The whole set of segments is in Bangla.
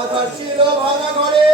আধার ছিল ভাঙা ঘরে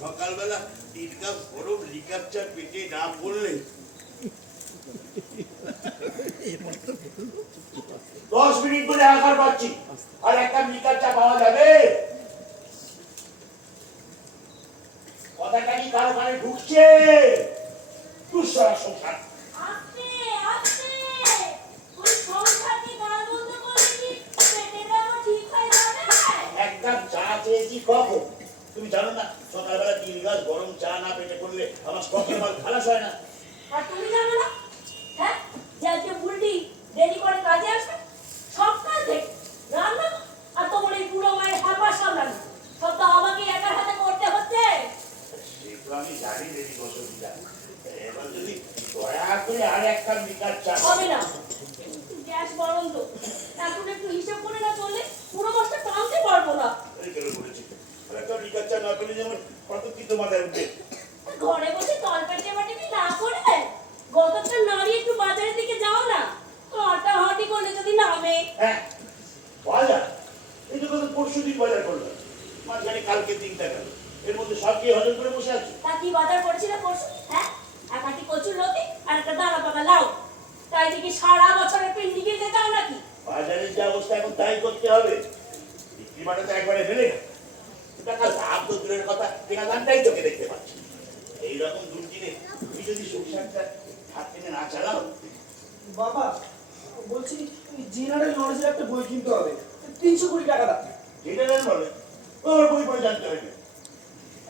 সকালবেলা 3 কাপ গরম লিকার চা পেটে না পড়লে 10 মিনিট ধরে আঘার পাচ্ছি আর একটা লিকার চা পাওয়া যাবে? কথাটা কি কারো কানে ঢুকছে? দুঃসরা সংসার। তুমি জানো না সকালবেলা 3 গ্লাস গরম চা না পেটে করলে আমার স্টকের মাল খালাস হয় না। আর তুমি জানো না হ্যাঁ যে আজকে বুলটি দেরি করে কাজে আসবে সব কাজ থেকে রান্না আর তোমার এই পুরো মায়ের হাপা সামলানো সব তো আমাকে একার হাতে করতে হচ্ছে। সে তো আমি জানি দেরি বসবিতা, এবার যদি দয়া করে আর একটা লিকার চা হবে না। গ্যাস বরং তো এখন একটু হিসাব করে না চললে পুরো মাসটা টানতে পারবো না। এই করে বলেছি একটা লিকার চা না পেলে যেমন কত কি তো মাথায় উঠবে। ঘরে বসে তলপেটে বাটিতে না করে গতকাল নাড়ি একটু বাজারের দিকে যাও না, হাঁটা হাঁটি করলে যদি নামে। হ্যাঁ বাজার, এই তো পরশু দিন বাজার করলাম, মাঝখানে কালকে 3টা গেল, এর মধ্যে সব কি হজম করে বসে আছে। তা কি বাজার করছিল পরশু? হ্যাঁ এক আটি কচুর লতি আর একটা দানা পাকা লাউ, তাই দেখি সারা বছরের পিন্ডি কিনতে যাও নাকি? বাজারের যে অবস্থা এখন তাই করতে হবে, বিক্রি বাটা তো একবারে ফেলে না, টাকা লাভ তো দূরের কথা কেনা দানটাই চোখে দেখতে পাচ্ছি। এইরকম দুর্দিনে রে, তুমি যদি সংসারটা হাত টেনে না চালাও। বাবা বলছি জেনারেল নলেজের একটা বই কিনতে হবে, 320 টাকা দাম। জেনারেল নলেজ ওর বই পড়ে জানতে হয় না।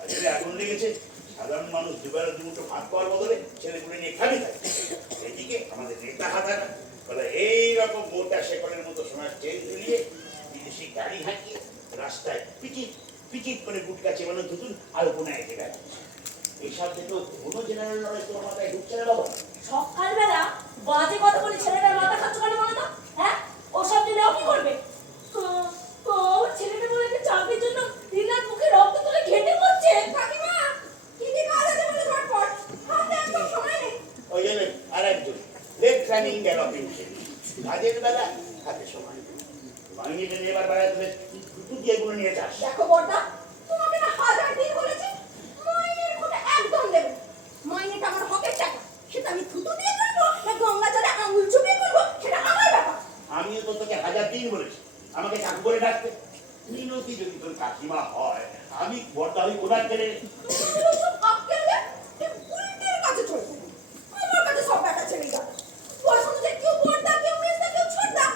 আসলে এখন লেগেছে সাধারণ মানুষ দুবেলা দুমুঠো ভাত পাওয়ার বদলে ছেলেপুলে নিয়ে খালি থাকে। এদিকে আমাদের নেতা হাতাটা বলে এইরকম মোটা শেকলের মতো সোনার চেন ঝুলিয়ে বিদেশি গাড়ি হাঁকিয়ে রাস্তায় পিচিট পিচিট করে গুটকা চেবানো ধুতুন আলপনা এঁকে বেড়াচ্ছে। এইসব দেখেও কোনো জেনারেল নলেজ তোমার মাথায় ঢুকছে না বাবা? সকালবেলা বাজে কথা বলে ছেলেটার মাথা খাচ্ছ কেন বলো তো? হ্যাঁ, ও সব দিনে ও কি করবে? ওর ছেলেটা বলে একটা চাকরির জন্য দিনার মুখে রক্ত তুলে খেটে মরছে। কাকিমা, কি কি কাজ আছে বলে ঝটপট, হাতে একদম সময় নেই। ওই জন্য আর একজন লেট রানিং গ্যালপিং কাজের বেলা হাতে সময় মাইনেটা নিয়ে এবার বেড়ায় তুমি দুটো দিয়ে এগুলো নিয়ে যাস। দেখো বড়দা, তোমাকে না 1000 দিন বলেছি মাইনের কথা একদম দেবে না। মাইনেটা আমার হকের টাকা, সেটা আমি থুতু দিয়ে করবো না গঙ্গা জলে আঙুল চুপিয়ে করবো সেটা আমার ব্যাপার। আমিও তো তোকে 1000 দিন বলেছি আমাকে কাকু বলে ডাকতে। মিনতি যদি তোর কাকিমা হয় আমি বড়দা হই কোনার গেলে তুমি সব আক্কেল দেয়, এই বুলটির কাছে চলে যাবে। আমার কাছে সব ব্যাটা ছেড়ে যাবে। পছন্দ যে কেউ বড়দা, কেউ মেজদা, কেউ ছোটদা।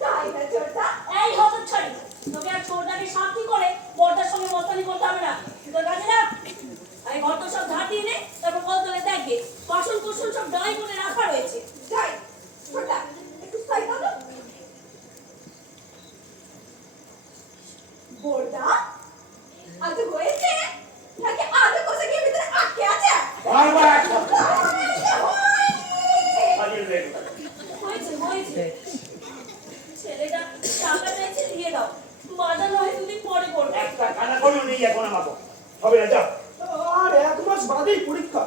তাই না ছোটদা? এই হতচ্ছাড়ি, তোকে আর ছোটদাকে সাক্ষী করে বড়দার সঙ্গে মস্তানি করতে হবে না। তোর কাছে না এই ঘরটা সব ঝাড় দিয়ে নে, তারপর বলতলে দেখবে বাসন কুসন সব ডাই করে রাখা রয়েছে। যাই ছোটদা, একটু সাই করো। বড়দা, আজ হয়েছে নাকি আগে কোসে গিয়ে ভিতরে আটকে আছে? বারবার একটা কাজের বেগ হয়েছে হয়েছে, ছেলেটা টাকা চাইছে দিয়ে দাও, বাজার নয় দুদিন পরে করবে। একটা খানা করেও নেই এখন আমাকে হবে না যাও। আর 1 মাস বাদেই পরীক্ষা,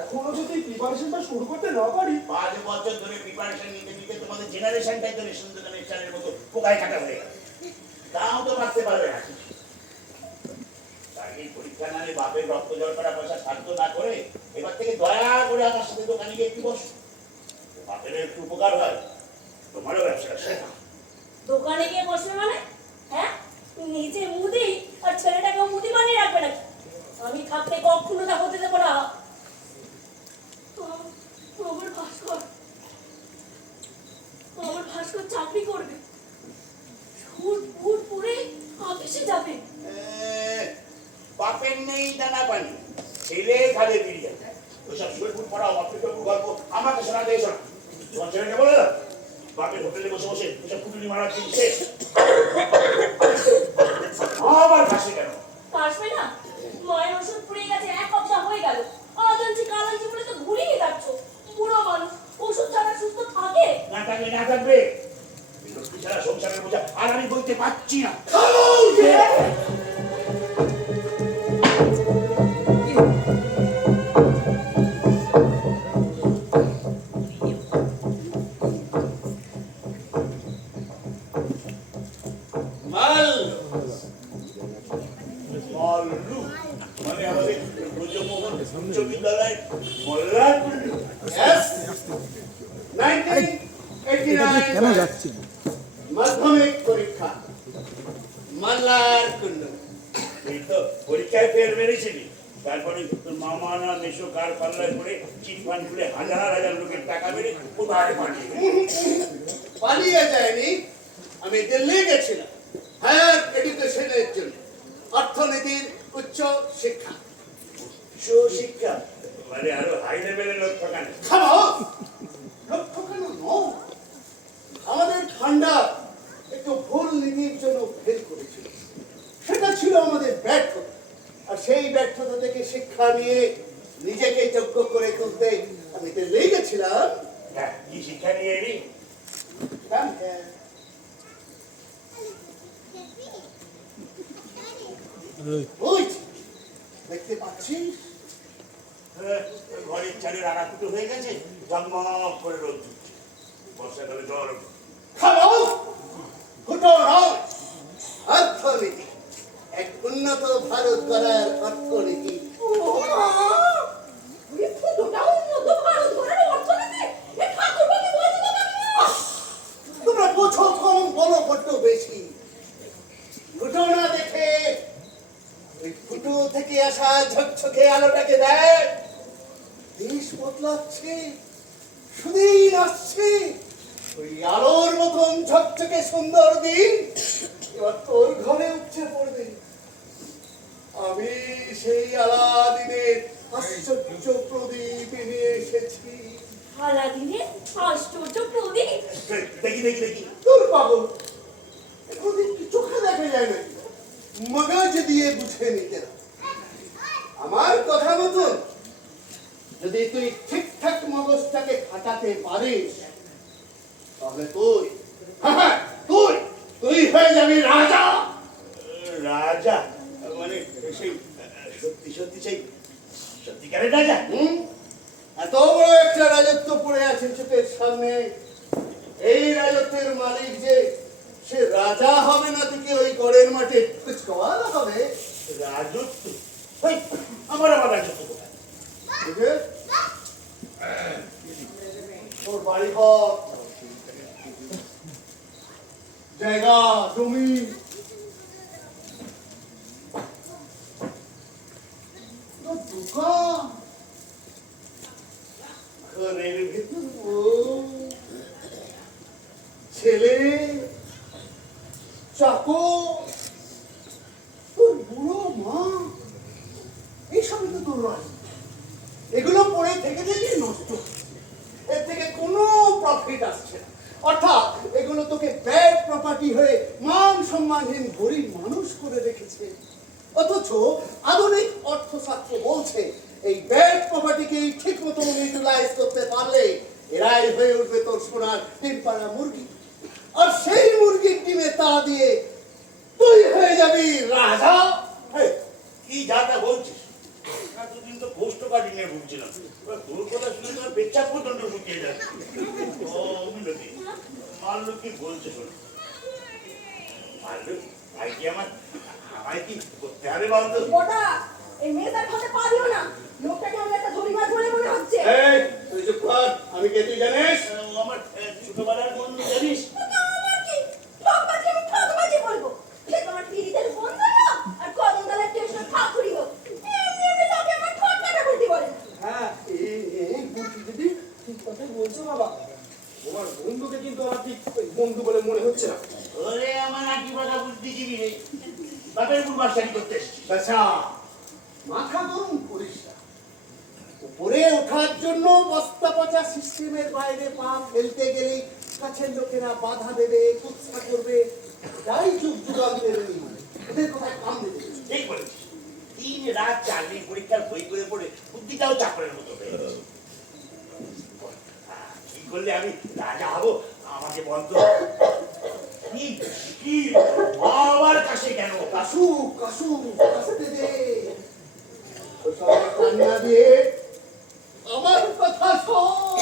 এখনো যদি প্রিপারেশনটা শুরু করতে না পারি। 5 বছর ধরে প্রিপারেশন নিতে নিতে তোমাদের জেনারেশনটাই তো রেশন দোকানের চালের মতো পোকায় কাটা হয়ে গেল। তাও তো মারতে পারবে না। তাই পরীক্ষা না নিয়ে বাপের রক্ত জল করা পয়সা সাধ্য না করে এবার থেকে দয়া করে আমার সাথে দোকানে গিয়ে একটু বসো। বাপের একটু উপকার হয়, তোমারও ব্যবসা শেখা। দোকানে গিয়ে বসবে মানে? হ্যাঁ, নিজে মুদি আর ছেলেটাকেও মুদি বানিয়ে রাখবে নাকি? আমি থাকতে কখনো তা হতে দেবো না। আমার ভাস্কর, আমার ভাস্কর চাকরি করবে, সুট বুট পরে অফিসে যাবে। বাপের নেই দানা পানি, ছেলে খালে বেরিয়ে যায়। ওইসব সুরপুর পড়া অফিস গল্প আমার কাছে না দিয়েছ না। তোমার ছেলেকে বলে দাও বাপের হোটেলে বসে বসে ওইসব কুটুরি মারার দিন শেষ। আবার কাশি কেন? আসবে না, মায়ের ওষুধ পুড়ে গেছে 1 সপ্তাহ হয়ে গেল। আজানছি কালাঞ্চি বলে তো ঘুরিয়ে যাচ্ছ। বুড়ো মানুষ ওষুধ ছাড়া সুস্থ থাকে? না থাকলে না থাকবে, বিরক্তি ছাড়া সংসারের বোঝা আর আমি বলতে পারছি না। মল্লু মানে আমাদের ব্রজমোহন উচ্চ বিদ্যালয়ের মল্লার কুণ্ডু। Yes. 1989 মাধ্যমিক পরীক্ষা মাল্লার কুণ্ড। এই তো পরীক্ষায় ফেল মেরেছিলি, তারপরে তোর মামা না মেশো কার পাল্লায় করে চিট ফান্ড খুলে হাজার হাজার লোকের টাকা মেরে কোথায় পাঠিয়ে পালিয়ে যায়নি, আমি দিল্লি গেছিলাম হায়ার এডুকেশনের জন্য, অর্থনীতির উচ্চ শিক্ষা। সুশিক্ষা মানে আরো হাই লেভেলের লোক ঠকানো। খাও লক্ষ্য কেন নয়, আমাদের ঠান্ডা একটু ভুল নীতির জন্য ফেল করেছিল, সেটা ছিল আমাদের ব্যর্থতা। আর সেই ব্যর্থতা থেকে শিক্ষা নিয়ে নিজেকে যোগ্য করে তুলতে আমি দিল্লি গেছিলাম। হ্যাঁ, কি শিক্ষা নিয়ে এলি? দেখতে পাচ্ছিস ঘরের চালের আড়াকুটো হয়ে গেছে, জমজম করে রোদ উঠছে। বর্ষাকালে জ্বর খাবো ফুটো নয়, অর্থনীতি, এক উন্নত ভারত গড়ার অর্থনীতি। তোমরা বোঝো কম, বলো বড্ড বেশি। ফুটো না দেখে ওই ফুটো থেকে আসা ঝকঝকে আলোটাকে দেখ। বদলাচ্ছে, সুদিন আসছে, ওই আলোর মতন ঝকঝকে সুন্দর দিন এবার তোর ঘরে উঠছে পড়বে। আমি সেই আলাদিনের আশ্চর্য প্রদীপ নিয়ে এসেছি। আলাদিনে আশ্চর্য প্রদীপ। দেখি দেখি দেখি। তোর পাগল, এ প্রদীপ কি চোখে দেখা যায় না, মগজ দিয়ে বুঝে নিতে না। আমার কথা মতন যদি তুই ঠিকঠাক মগজটাকে খাটাতে পারিস তাহলে তুই, হ্যাঁ তুই তুই হয়ে যাবি রাজা। রাজা মানে সেই সত্যি সত্যি সেই সত্যিকারের রাজা? এত বড় একটা রাজত্ব পড়ে আছে চোখের সামনে, এই রাজত্বের মালিক যে সে রাজা হবে না থেকে ওই গড়ের মাঠে কুচকাওয়ালা হবে। রাজত্ব? ওই আমার আবার রাজত্ব কোথায়? বুঝলে? তোর বাড়ি ঘর, জায়গা জমি, তোর দোকান, ঘরের ভেতর বউ, ছেলে, চাকর, তোর বুড়ো মা, এইসবই তো তোর রাজ। এগুলো পড়ে থেকে থেকে নষ্ট, এর থেকে কোনো প্রফিট আসছে না। অর্থাৎ এগুলো তোকে ব্যাড প্রপার্টি হয়ে মান সম্মানহীন গরিব মানুষ করে রেখেছে। অথচ আধুনিক অর্থশাস্ত্র বলছে এই ব্যাড প্রপার্টিকে ঠিক মতো ইউটিলাইজ করতে পারলে এরাই হয়ে উঠবে তোর সোনার ডিম পাড়া মুরগি। আর সেই মুরগির ডিমে তা দিয়ে তুই হয়ে যাবি রাজা। কি যাটা বলছিস? এতদিন তো পোস্ট কার্ড নিয়ে ভুগছিলাম, তোর কথা শুনে তো পেচ্ছাপ পর্যন্ত ঢুকিয়ে যাচ্ছে। ও মিনতি, মাল্লু কি বলছে শোন। মাল্লু ভাই কি আমায় কি করতে হবে বলতো? ওটা এই মেয়েটার হাতে পা দিও না, লোকটাকে আমি একটা ধরি মাছ বলে মনে হচ্ছে। এই তুই চুপ কর, আমি কে তুই জানিস? ও আমার ছোটবেলার বন্ধু জানিস? আমার কি ঠকবাজি, আমি ঠকবাজি বলবো? সে তোমার পিড়িতের বন্ধু না আর কদমতলার স্টেশন ঠাকুরি হোক, এমনি এমনি তাকে আমার ঠক কাটা বলতে বলে না। হ্যাঁ, এই বুদ্ধি দিদি ঠিক কথাই বলছো বাবা। তোমার বন্ধুকে কিন্তু আমার ঠিক ওই বন্ধু বলে মনে হচ্ছে না। ওরে আমার আঁকি বাঁকা বুদ্ধিজীবী রে, বাপের উপর বাসারি করতে এসছিস। আচ্ছা, মাথা গরম করিস না। উপরে ওঠার জন্য বস্তা পচা সিস্টেমের বাইরে পা ফেলতে গেলে কাছের লোকেরা বাধা দেবে, কুৎসা করবে। যাই যুগ যুগান্তের নিয়ম, এদের কোথায় কাম দেবে। ঠিক বলেছিস। দিন রাত চাকরি পরীক্ষার বই করে পড়ে বুদ্ধিটাও চাকরের মতো হয়ে গেছে। কি করলে আমি রাজা হব আমাকে বলতো। কি কি বাবার কাছে কেন? কাশু কাশু কাশতে দে, ওসব কান্না দিয়ে আমার কথা শোন।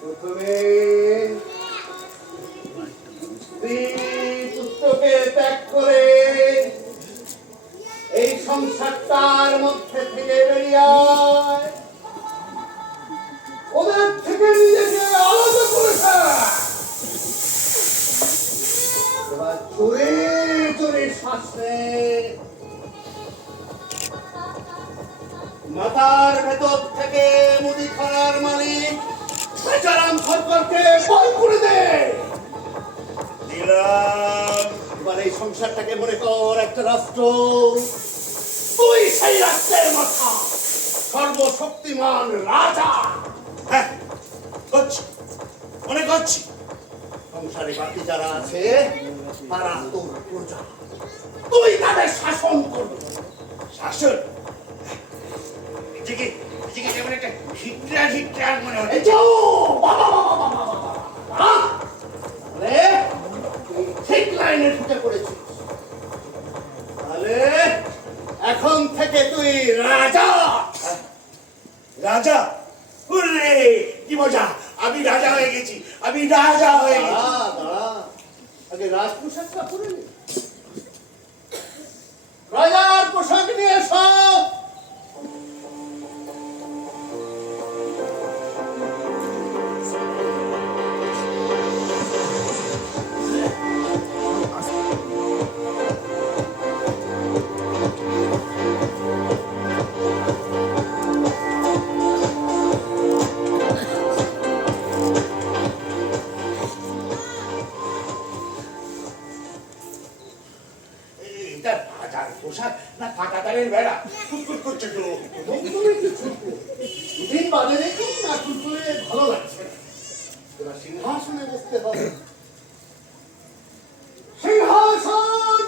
প্রথমে স্ত্রী পুত্রকে ত্যাগ করে এই সংসারটার মধ্যে থেকে বেরিয়ে আয়, ওদের থেকে নিজেকে আলাদা করে ফেল। এবার জোরে জোরে শ্বাস নে, মাথার ভেতর থেকে মুদিখানার মালিক বেচারাম সরকারকে বল করে দে। দিলাম। এবার এই সংসারটাকে মনে কর একটা রাষ্ট্র, তুই সেই রাষ্ট্রের মাথা, সর্বশক্তিমান রাজা। হ্যাঁ করছি, মনে করছি। সংসারে বাকি যারা আছে তারা তোর প্রজা, তুই তাদের শাসন করবি। শাসন? নিজেকে নিজেকে কেমন একটা হিটলার হিটলার মনে এই হচ্ছে। যে, বাবা, বাবা, বাবা, বাবা, বাবা। তাহলে তুই ঠিক লাইনে ঢুকে পড়েছিস। তাহলে এখন থেকে তুই রাজা। রাজা? হুররে কি মজা, আমি রাজা হয়ে গেছি, আমি রাজা হয়ে গেছি। দাঁড়া দাঁড়া, আগে রাজ পোশাকটা পরে নে। রাজার পোশাক নিয়ে সব সিংহাসনে বসতে হবে। সিংহাসন!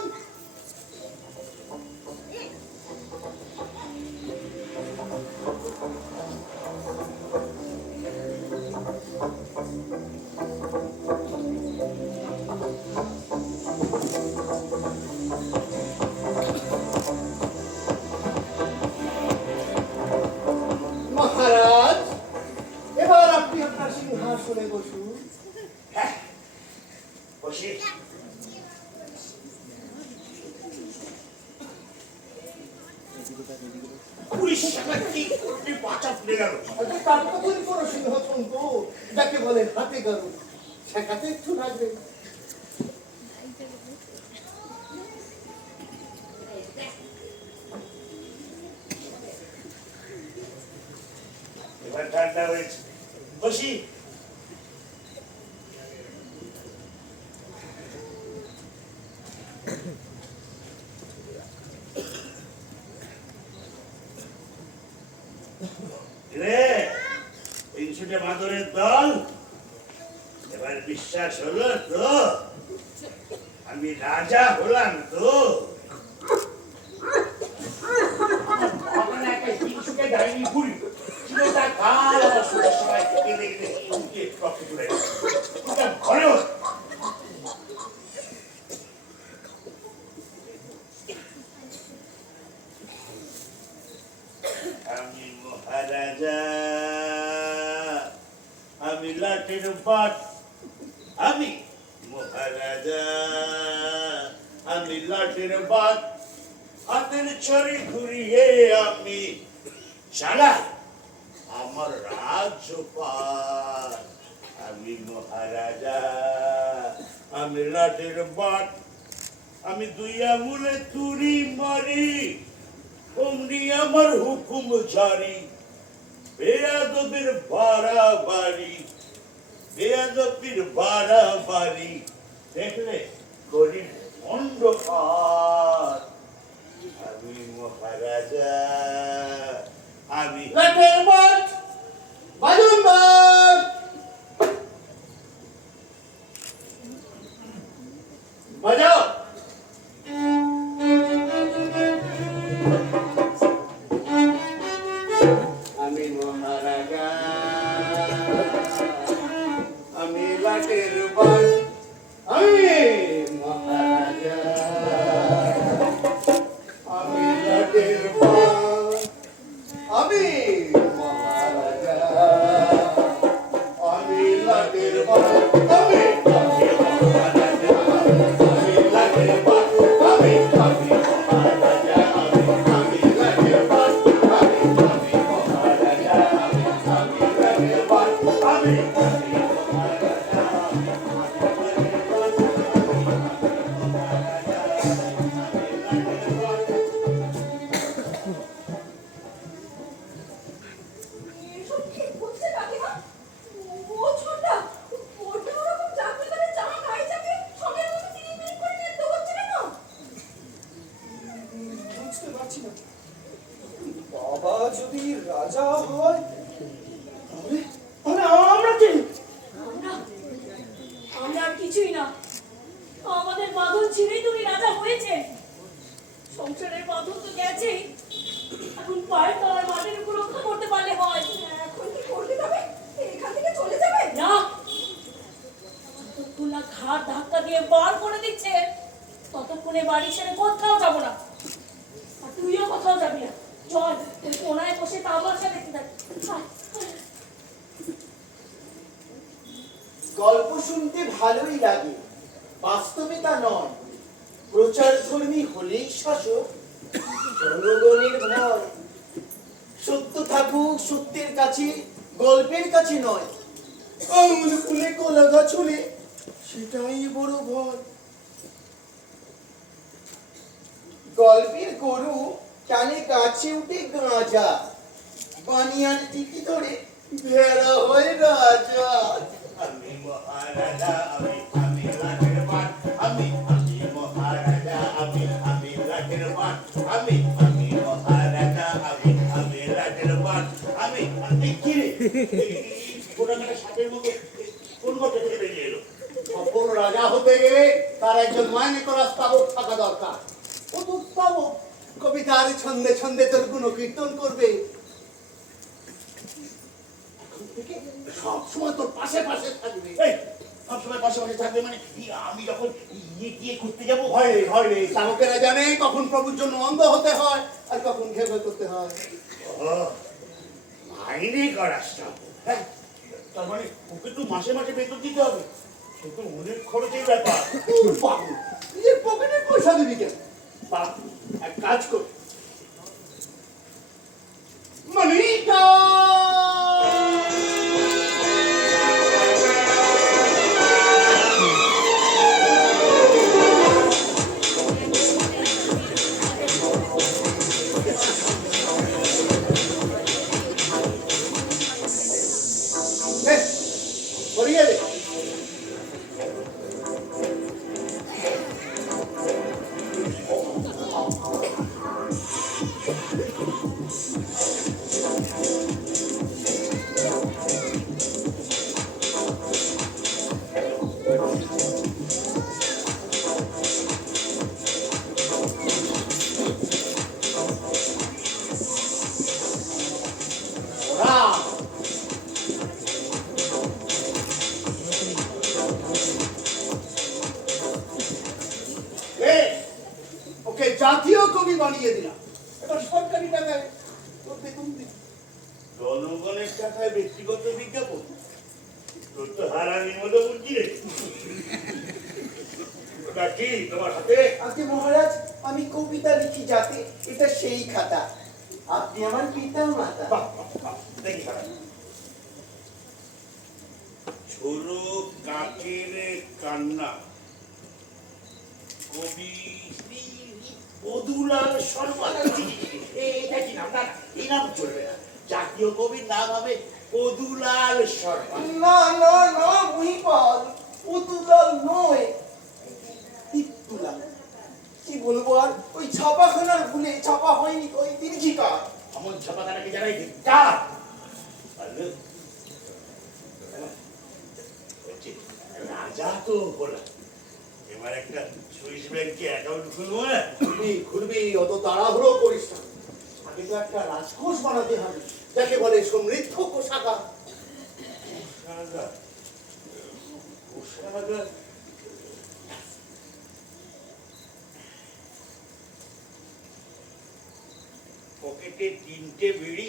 মহারাজ, এবার আপনি আপনার সিংহাসনে বসুন। হ্যাঁ, বসি। পুলিশ শালা কি করতে বাঁচা ফুলে গেল। আচ্ছা, তার কতই বড় সিংহাসন তো, যাকে বলে হাতে গরু, ঠেকাতে একটু লাগবে। এবার ঠান্ডা হয়েছে, বসি। রে, 300 বাঁদরের দল, এবার বিশ্বাস হলো তো? আমি রাজা হলাম তো? একটা হিংসুকে ডাইনি বুড়ি ছিল, তার কাল আমার সুরের সবাই থেকে দেখে উঠে রক্ত তুলে ঘরে আমি মহারাজা, আমি লাটের বাট, আমি মহারাজা, আমি লাটের বাট, হাতের ছড়ি ঘুরিয়ে আমি চালাই আমার রাজ্যপাল। আমি মহারাজা, আমি লাটের বাট, আমি 2 আঙুলে তুড়ি মারি, অমনি আমার হুকুম জারি। বেয়াদবির বাড়াবাড়ি, বেয়াদবির বাড়াবাড়ি দেখলে করি অন্ধকার। আমি মহারাজা, আমি লাটের বাট, বাজুন বাট, বাজাও। আমি মহারাজা, আমি লাটের বাট, আমি মহারাজা, আমি লাটের বাট, আমি মহারাজা, আমি লাটের বাট, আমি মহারাজা, আমি লাটের বাট, আমি মহারাজা, আমি লাটের বাট, আমি মহারাজা, আমি লাটের বাট, আমি এসব কি হচ্ছে কাকিমা? ও ছোটটা, ওটা ওরকম চাকরি করে জামা গায়ে চাপিয়ে সঙ্গের মতো চিনিমিনি করে নিতে হচ্ছে কেন? বুঝতে পারছি না, বাবা যদি রাজা হয় তাহলে তাহলে আমরা কি? আমরা আমরা আর কিছুই না। আমাদের বাঁধন ছিঁড়েই তুমি রাজা হয়েছে। সংসারের বাঁধন তো গেছেই, এখন পায়ের তলার মাটির উপর রক্ষা করতে পারলে হয়। এখন কি করবে তবে? এখান থেকে চলে যাবে? না, যতক্ষণ না ঘাড় ধাক্কা দিয়ে বার করে দিচ্ছে ততক্ষণে বাড়ি ছেড়ে কোথাও যাবো না। আর তুইও কোথাও যাবি না। চল, তুই কোনায় বসে তামাশা দেখতে থাক। গল্প শুনতে ভালোই লাগে, বাস্তবে তা নয়। প্রচারধর্মী হলেই শাসক, জনগণের ভয়। সত্য থাকুক সত্যের কাছে, গল্পের কাছে নয়। আঙুল ফুলে কলা গাছ হলে সেটাই বড় ভয়। গল্পের গরু টানে গাছে উঠে গাঁজা, বানিয়ার টিকি ধরে ভেড়া হয় রাজা। আমি মহারাজা, আমি লাটের বাট, আমি মহারাজা, আমি লাটের বাট, আমি মহারাজা, আমি লাটের বাট, আমি কি রে গোটা সাপের মতো কোন ঘরটা থেকে বেরিয়ে এলো? সফল রাজা হতে গেলে তার একজন মাইনে করা স্তাবক থাকা দরকার। ও তো স্তাবক, কবিতার ছন্দে ছন্দে তোর গুণকীর্তন করবে। এখন থেকে সব সময় তোর পাশে পাশে থাকবে। এই, সবসময় পাশাপাশি থাকবে মানে আমি যখন গিয়ে করতে যাবো ভয় নেই, ভয় নেই। স্তাবকেরা জানে কখন প্রভুর জন্য অন্ধ হতে হয় আর কখন ঘেবে করতে হয়। মাইনে করা স্টাফ, হ্যাঁ, তার মানে ওকে তো মাসে মাসে বেতন দিতে হবে। সে তো অনেক খরচের ব্যাপার। তুই পাগল, নিজের পকেটের পয়সা দিবি কেন? বাপ, এক কাজ কর, মনিকা করিয়ে দে। ওরা ওকে জাতীয় কবি বানিয়ে দিলাম। এবার সরকারি টাকায় তোর বেতন দিই। জনগণের টাকায় ব্যক্তিগত বিজ্ঞাপন, তোর তো হারানির মতো বুদ্ধি রে। ওটা কি তোমার হাতে? আজকে মহারাজ আমি কবিতা লিখি যাতে, এটা সেই খাতা। আপনি আমার পিতা মাতা। বাহ, বাহ, বাহ, দেখি হারানি। ছোড়ো কাকের কান্না, কবি বধুলাল শর্মা। এটা কি নাম? না না, এই নাম চলবে না। জাতীয় কবির নাম হবে বধুলাল শর্মা। না না না মহিপাল, পুতুলাল নয়, টিপুলাল। কি বলবো আর, ওই ছাপাখানার ভুলে ছাপা হয়নি ওই দীর্ঘিকা। এমন ছাপাখানাকে জানাই ধিক্কার। রাজা তো হলাম, এবার একটা সুইস ব্যাংকে অ্যাকাউন্ট খুলবো না? খুলবি খুলবি, অত তাড়াহুড়ো করিস না। আগে তো একটা রাজকোষ বানাতে হবে, যাকে বলে সমৃদ্ধ কোষাগার। কোষাগার? কোষাগার? পকেটে 3টে বিড়ি,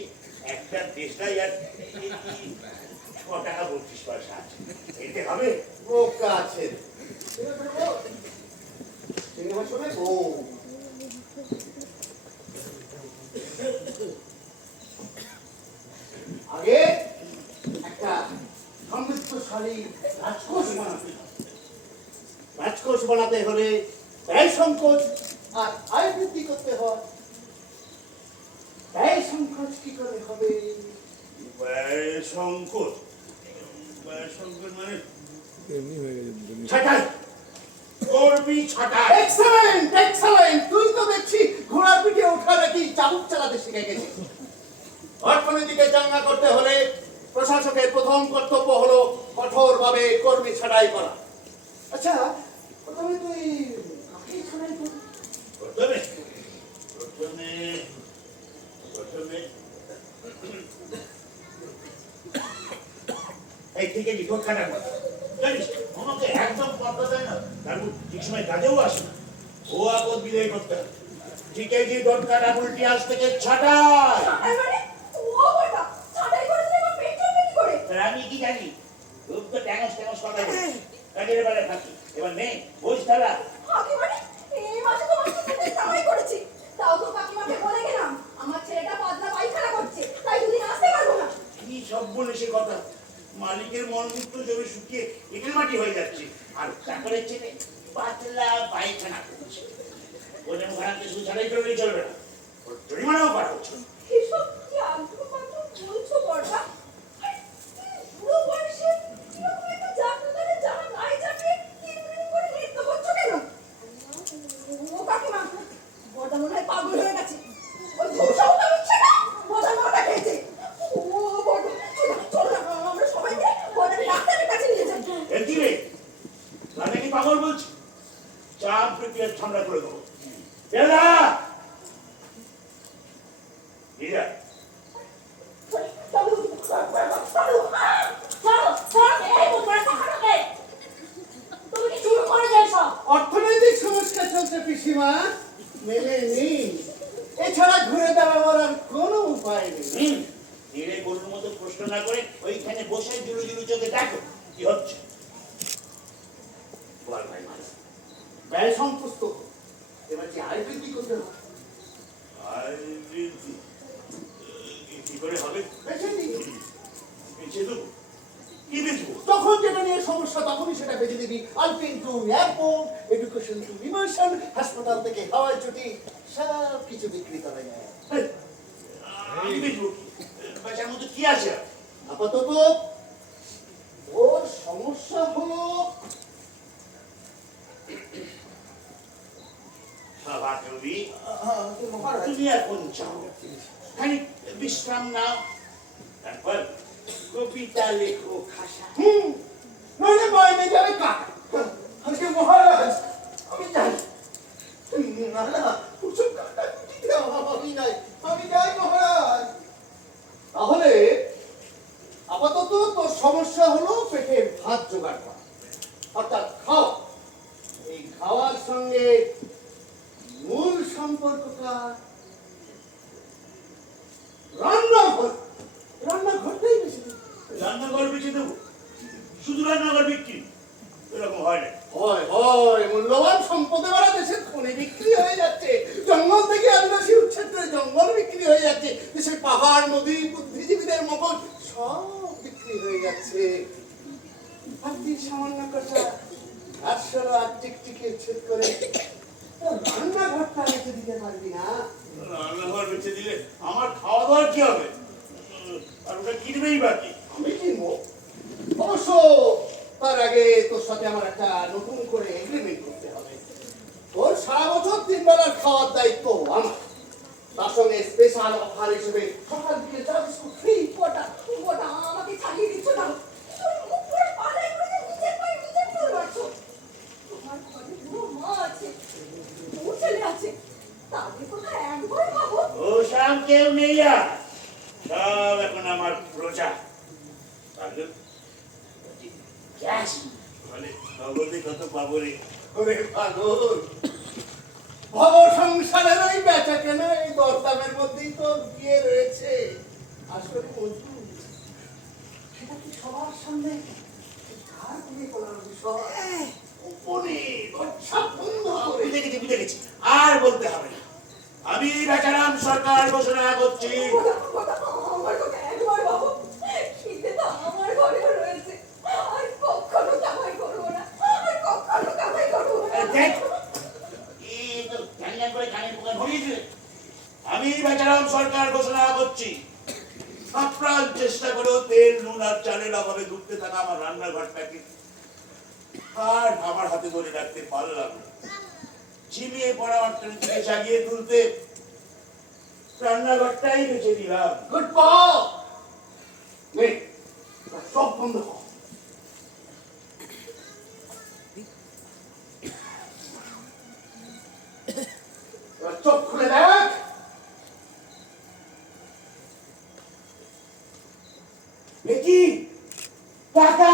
একটা দেশলাই আর 6 টাকা 32 পয়সা আছে। এতে হবে? বোকা আছে সিনেমা শোনে ও। আগে একটা সমৃদ্ধশালী রাজকোষ বানাতে হবে। রাজকোষ বানাতে হলে ব্যয় সংকোচ আর আয় বৃদ্ধি করতে হয়। ব্যয় সংকোচ কি করে হবে? ব্যয় সংকট? ব্যয় সংকট মানে ছাঁটাই করবি, ছাঁটাই। এক্সেলেন্ট এক্সেলেন্ট, তুই তো দেখছি ঘোড়ার পিঠে ওঠা নাকি চাবুক চালাতে শিখে গেছিস। অর্থনীতিকে চাঙ্গা করতে হলে প্রশাসকের প্রথম কর্তব্য হলো কঠোরভাবে কর্মী ছাঁটাই করা। আচ্ছা, প্রথমে তুই কাকে ছাঁটাই করবি? প্রথমে প্রথমে প্রথমে এই থেকে রিপোর্ট কাটার কথা জানিস, আমাকে একদম কথা দেয় না, তারপর ঠিক সময় কাজেও আসে না। ও আপদ বিদায় করতে হবে। ঠিক এই যে ডট কাটা উল্টি আজ থেকে ছাটাই। ছাটাই মানে? ও বাবা, ছাটাই করে দিলে আমার পেট চলবে কি করে? আর আমি কি জানি, খুব তো ট্যাঙস ট্যাঙস কথা বলছিস, কাজের বেলায় থাকি। এবার নে বইস তারা। কাকি মানে? এই মাসে তো মাসে থেকে কামাই করেছি। তাও তো কাকিমাকে বলে গেলাম, আমার ছেলেটা পাতলা পায়খানা করছে, তাই দুদিন আসতে পারবো না। কি সব বলে সে কথা, মালিকের মলমূত্র জমে শুকিয়ে এঁটেল মাটি হয়ে যাচ্ছে, আর তারপরে ছেলে পাতলা পায়খানা করছে। ওদের মুখানাকে শুধু ছাড়াই করলেই চলবে না, ওর জরিমানাও করা হচ্ছে। এসব কি আগ্রহ-পাগ্রহ বলছো বড়দা? আর এই বুড়ো বয়সে এরকম একটা জাগ্রতারে জামা গায়ে চাপিয়ে কিনমিন করে নৃত্য করছো কেন? ও কাকিমা, বড়দা মনে হয় পাগল হয়ে গেছে। ওই ধূসরটা হচ্ছে না, বোঝার মাথা খেয়েছে। ও বড়দা, চলো না, আমরা সবাই মিলে বড়দাকে ডাক্তারের কাছে নিয়ে যাই। আর ঠান্ডা করে দেবো। বেলা যা তুমি কি শুরু করে দিয়েছ? অর্থনৈতিক সংস্কার চলছে পিসিমা, মেলেনি। এছাড়া ঘুরে দাঁড়াবার আর কোনো উপায় নেই। ধীরে গরুর মতো প্রশ্ন না করে ওইখানে বসে জুলু জুলু চোখে দেখো কি হচ্ছে। বল ভাই মাছ ব্যয় সম্পস্ত এবার যে আয় বৃদ্ধি করতে হবে। আর কি করে হবে? বেছে নিই। বেঁচে দেবো? কি বেচবো? তখন যেটা নিয়ে সমস্যা তখনই সেটা বেঁচে দিবি। আলপিন to airport, education to immersion, হাসপাতাল থেকে হাওয়াই ছুটি, সব কিছু বিক্রি করা যায়। আমি বেচবো কি? বেচার মতো কি আছে? আপাতত ওর সমস্যা হলো বাবা কবি মহারাজ। তুমি এখন চাও খানিক বিশ্রাম নাও, তারপর কবিতা লেখো খাসা। নইলে মাইনে যাবে কাক। আজকে মহারাজ আমি যাই। না না ওসব কাটাকুটিতে আমি নাই, আমি যাই মহারাজ। তাহলে আপাতত তোর সমস্যা হলো পেটের ভাত জোগাড় করা, অর্থাৎ খাওয়া। এই খাওয়ার সঙ্গে মূল সম্পর্কটা রান্নাঘর। রান্নাঘরটাই বেশি দিন। রান্নাঘর বেঁচে দেবো? শুধু রান্নাঘর বিক্রি? এরকম হয় না। হয় হয়, মূল্যবান সম্পদ এবার দেশের খনি বিক্রি হয়ে যাচ্ছে, জঙ্গল থেকে আদিবাসী উচ্ছেদের জঙ্গল বিক্রি হয়ে যাচ্ছে, দেশের পাহাড় নদী বুদ্ধিজীবীদের মগজ সব বিক্রি হয়ে যাচ্ছে। আর তুই সামান্য কথা 8 টিকটিকি উচ্ছেদ করে তোর রান্নাঘরটা বেঁচে দিতে পারবি না? রান্নাঘর বেঁচে দিলে আমার খাওয়া দাওয়ার কি হবে? আর ওটা কিনবেই বাকি। আমি কিনবো অবশ্য, তার আগে তোর সাথে আমার একটা নতুন করে এগ্রিমেন্ট করতে হবে। তোর সারা বছর 3 বেলার খাওয়ার দায়িত্ব আমার, তার সঙ্গে স্পেশাল অফার হিসেবে সকাল দিকে চা বিস্কুট ফ্রি। ওটা আমাকে ছাড়িয়ে দিচ্ছ না। তুমি মুখ করে পালাই করে নিজের পায়ে নিজে পড়ে মারছো। তোমার ঘরে বুড়ো মা আছে, দু ছেলে আছে, তাদের কথা একবার ভাবো। ও সব কেউ নেই আর, সব এখন আমার প্রজা। গ্যাস মানে নগদে কত পাবো রে? ওরে পাগল, ভব সংসারের ওই বেচা কেনা এই দরদামের মধ্যেই তো গিয়ে রয়েছে। আসলে বন্ধু, সেটা কি সবার সামনে ধার করে বলার বিষয়? গোপনে দরজা বন্ধ করে। বুঝে গেছি বুঝে গেছি, আর বলতে হবে না। আমি বেচারাম সরকার ঘোষণা করছি। ওটা আমার কথা একবার ভাবো। খিদে তো আমার ঘরেও রয়েছে। আর কখনো কামাই করবো না, আর কখনো কামাই করবো না। দেখ এই তো জ্ঞান করে কানের পোকা ধরিয়ে দিলে। আমি বেচারাম সরকার ঘোষণা করছি, আপ্রাণ চেষ্টা করেও তেল নুন আর চালের অভাবে ডুবতে থাকা আমার রান্নাঘরটাকে আর আমার হাতে ধরে রাখতে পারলাম না। ঝিমিয়ে পড়া অর্থনীতিকে জাগিয়ে তুলতে রান্নাঘরটাই বেছে দিলাম। Good ball. নে, সব বন্ধ কর। এবার চোখ খুলে দেখ। দেখি টাকা,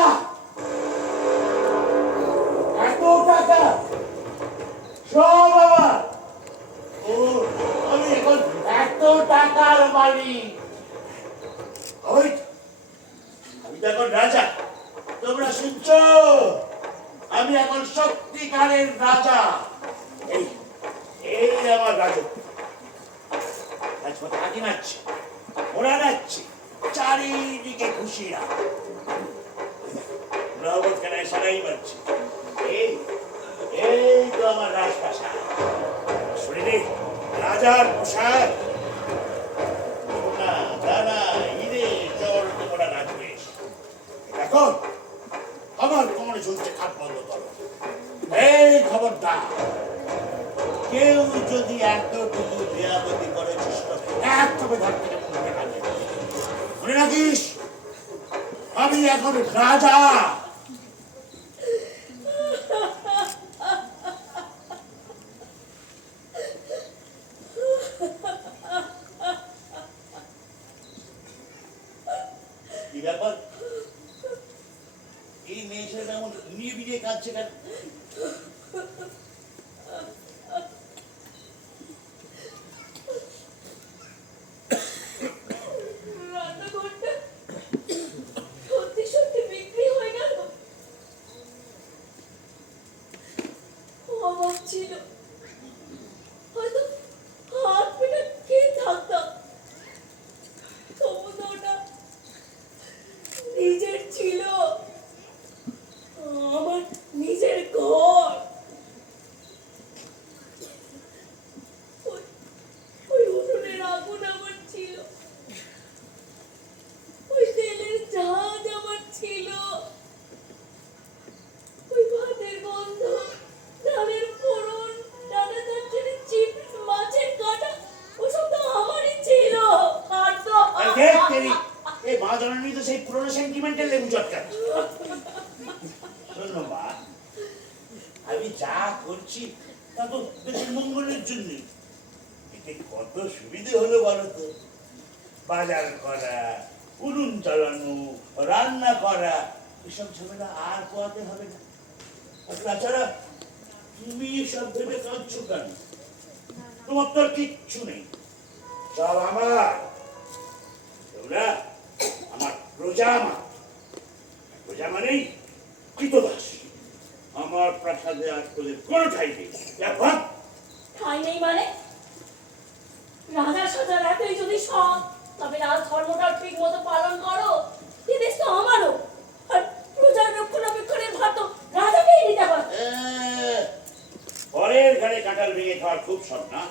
এত টাকা সব আমার। ও আমি এখন এত টাকার মালিক। ওই আমি তো এখন রাজা, তোমরা শুনছো? আমি এখন সত্যিকারের রাজা। এই এই আমার রাজত্ব। রাজপথে হাতি নাচছে, ওরা নাচছে, চারিদিকে খুশিরা। রহমত খানায় সারাই বাজছে। এই এই তো আমার রাজপ্রাসাদ। শরীরে রাজার পোশাক, সোনা দানা হিরে জড় করা রাজবেশ। এখন আমার কোমরে ঝুলছে খাট বন্ধ করো। এই খবরদার, কেউ যদি এতটুকু বেয়াদবি করে চেষ্টা এক তবে ঘর থেকে মুখে আনে। মনে রাখিস, আমি এখন রাজা। বিড়িয়ে বিড়িয়ে কাঁদছে কেন? রান্নাঘরটা সত্যি সত্যি বিক্রি হয়ে গেল। অভাব ছিল, হয়তো হাত পেটা খেয়ে থাকতাম, তবু তো ওটা নিজের ছিল, আমার নিজের ঘর। ওই- ওই উঠোনের আগুন আমার ছিল, ওই তেলের জাহাজ আমার ছিল, ওই ভাতের গন্ধ, ডালের ফোড়ন, ডানা তরকারি, চিপস, মাছের কাঁটা, ওসব তো আমারই ছিল। আর তো আর দেখ তেরি, এই মা জননী তো সেই পুরনো সেন্টিমেন্টাল লেবু চটকান। শোনো মা, আমি যা করছি তা তো দেশের মঙ্গলের জন্য। এতে কত সুবিধে হলো বলো তো। বাজার করা, উনুন চালানো, রান্না করা, এসব ঝামেলা আর পোয়াতে হবে না। আর তাছাড়া তুমি এসব ভেবে কাঁদছো কেন? তোমার তো আর কিচ্ছু নেই, সব আমার। তোমরা আমার প্রজা, আমার প্রজা মানেই কৃতদাস। আমার প্রাসাদে আজ তোদের কোনো ঠাই নেই। যা ভাগ। ঠাই নেই মানে? রাজা সাজার এতই যদি সৎ, তবে রাজ ধর্মটা ঠিক মতো পালন করো। এ দেশ তো আমারও, আর প্রজার রক্ষণাবেক্ষণের ভার তো রাজাকেই নিতে পারে। পরের ঘরে কাঁঠাল ভেঙে খাওয়ার খুব শখ না?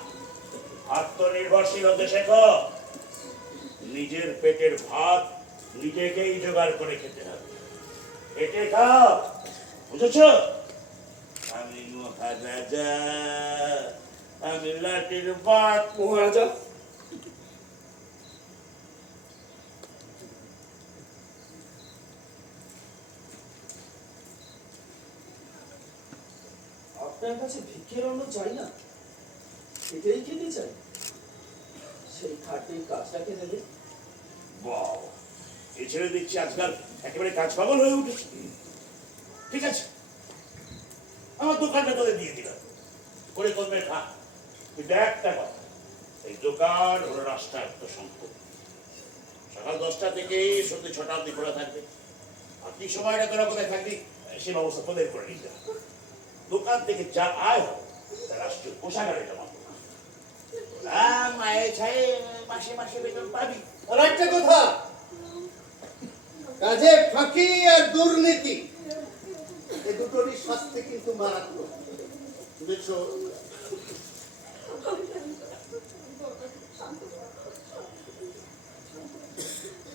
আত্মনির্ভরশীল হতে শেখো। নিজের পেটের ভাত নিজেকেই জোগাড় করে খেতে হবে। পেটে খাও, বুঝেছ? আমি মহারাজা, আমি লাঠির বাট। মহারাজা, আপনার কাছে ভিক্ষের অন্ন চাই না, এটাই খেতে চাই। সেই খাটের কাজটাকে দেবে। বাহ, এই ছেলে দেখছি আজকাল একেবারে কাজ পাগল হয়ে উঠেছে। ঠিক আছে, আমার দোকানটা তোদের দিয়ে দিলাম, করে কমবে খা। কিন্তু একটা কথা, এই দোকান হলো রাষ্ট্রায়ত্ত সম্পদ। সকাল 10টা থেকে সন্ধ্যে 6টা অব্দি খোলা থাকবে। আপনি সময়টা তোরা কোথায় থাকবি সে ব্যবস্থা তোদের করে নিতে হবে। দোকান থেকে যা আয় হবে তা রাষ্ট্রীয় কোষাগারে জমা করবে। মায়ে ছায়ে মাসে মাসে বেতন পাবি। আর একটা কথা, কাজে ফাঁকি আর দুর্নীতি এই দুটোরই শাস্তি কিন্তু মারাত্মক, বুঝেছো?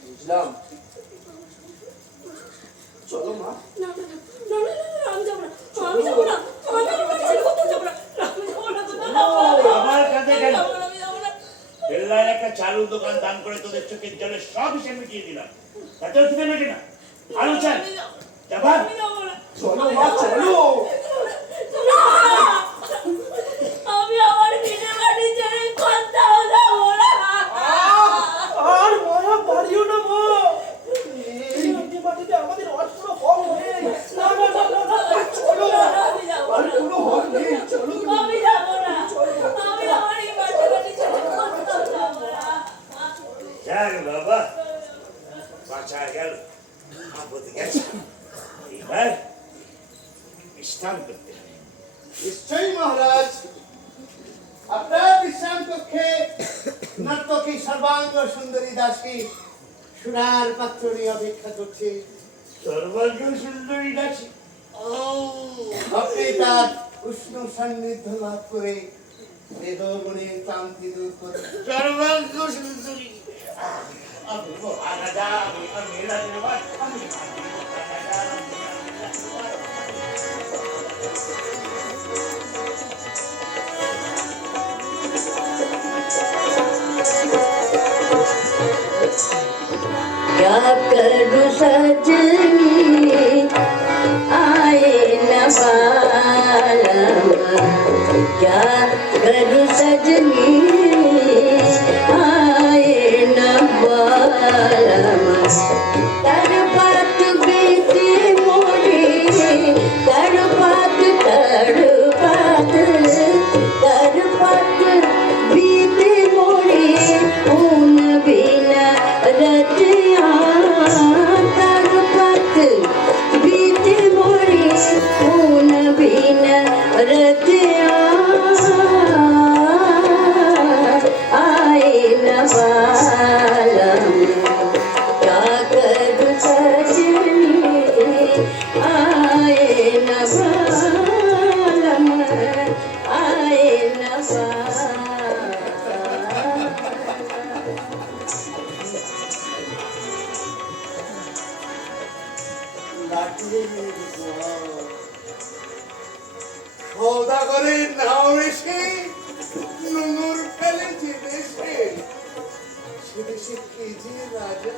বুঝলাম। চলো মা। না না না না না, আমি যাবো না, আমি যাবো না, আমি আমার ছেলে কোথাও যাবো না, আমি যাবো না, কোথাও যাবো না। আমার কাছে কেন? আমি যাবো না। বেল্লায় একটা চালুর দোকান দান করে তোদের চোখের জলে সব হিসেব মিটিয়ে দিলাম, তাতেও খিদে মেটে না। আরো চাই যাবা? আমি যাবো না। চলো মা, চলো। না, আমি আমার ভিটে মাটি ছেড়ে কোথাও যাবো না। আর মায়া পারিও না মা। এই মাটি মাটিতে আমাদের আর কোনো হক নেই। না না না না না, চলো। আমি যাবো আর না। কোনো হক নেই, চলো তুমি। আমি যাবো না, আমি আমার এই মাটি মাটি ছেড়ে কোথাও যাবো না। যাক বাবা, বাঁচা গেল, আপদ গেছে। এবার বিশ্রাম করতে হবে। নিশ্চয়ই মহারাজ, আপনার বিশ্রাম কক্ষে নর্তকী সর্বাঙ্গ সুন্দরী দাসী সোনার পাত্র নিয়ে অপেক্ষা করছে। সর্বাঙ্গ সুন্দরী দাসী। আপনি তার উষ্ণ সান্নিধ্য লাভ করে বেদমনের ক্লান্তি দূর করে সর্বাঙ্গ সুন্দরী। আমি মহারাজা, আমি রাজবাস, আমি মহারাজা, क्या करूं सजनी आए न बालम, क्या करूं सजनी आए न बालम, तर बात बीती मोरी লাটুরের ঘর। সৌদাগরের নাও এসে নোংর ফেলে যে দেশে, সে দেশে কে যে রাজা,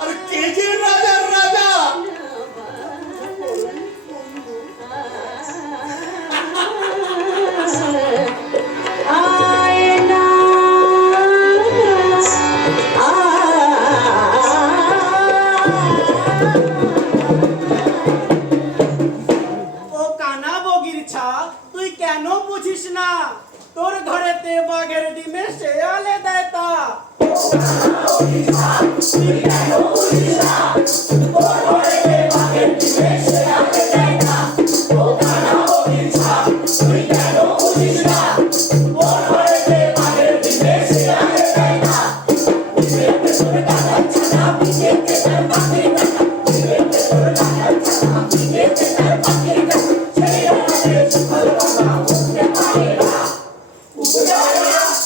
আর কে যে রাজার রাজা। বন্ধু, আয়না ও কানা বগির ছা, তুই কেন বুঝিস না? তোর ঘরেতে বাঘের ডিমে শেয়ালে দেয় তা।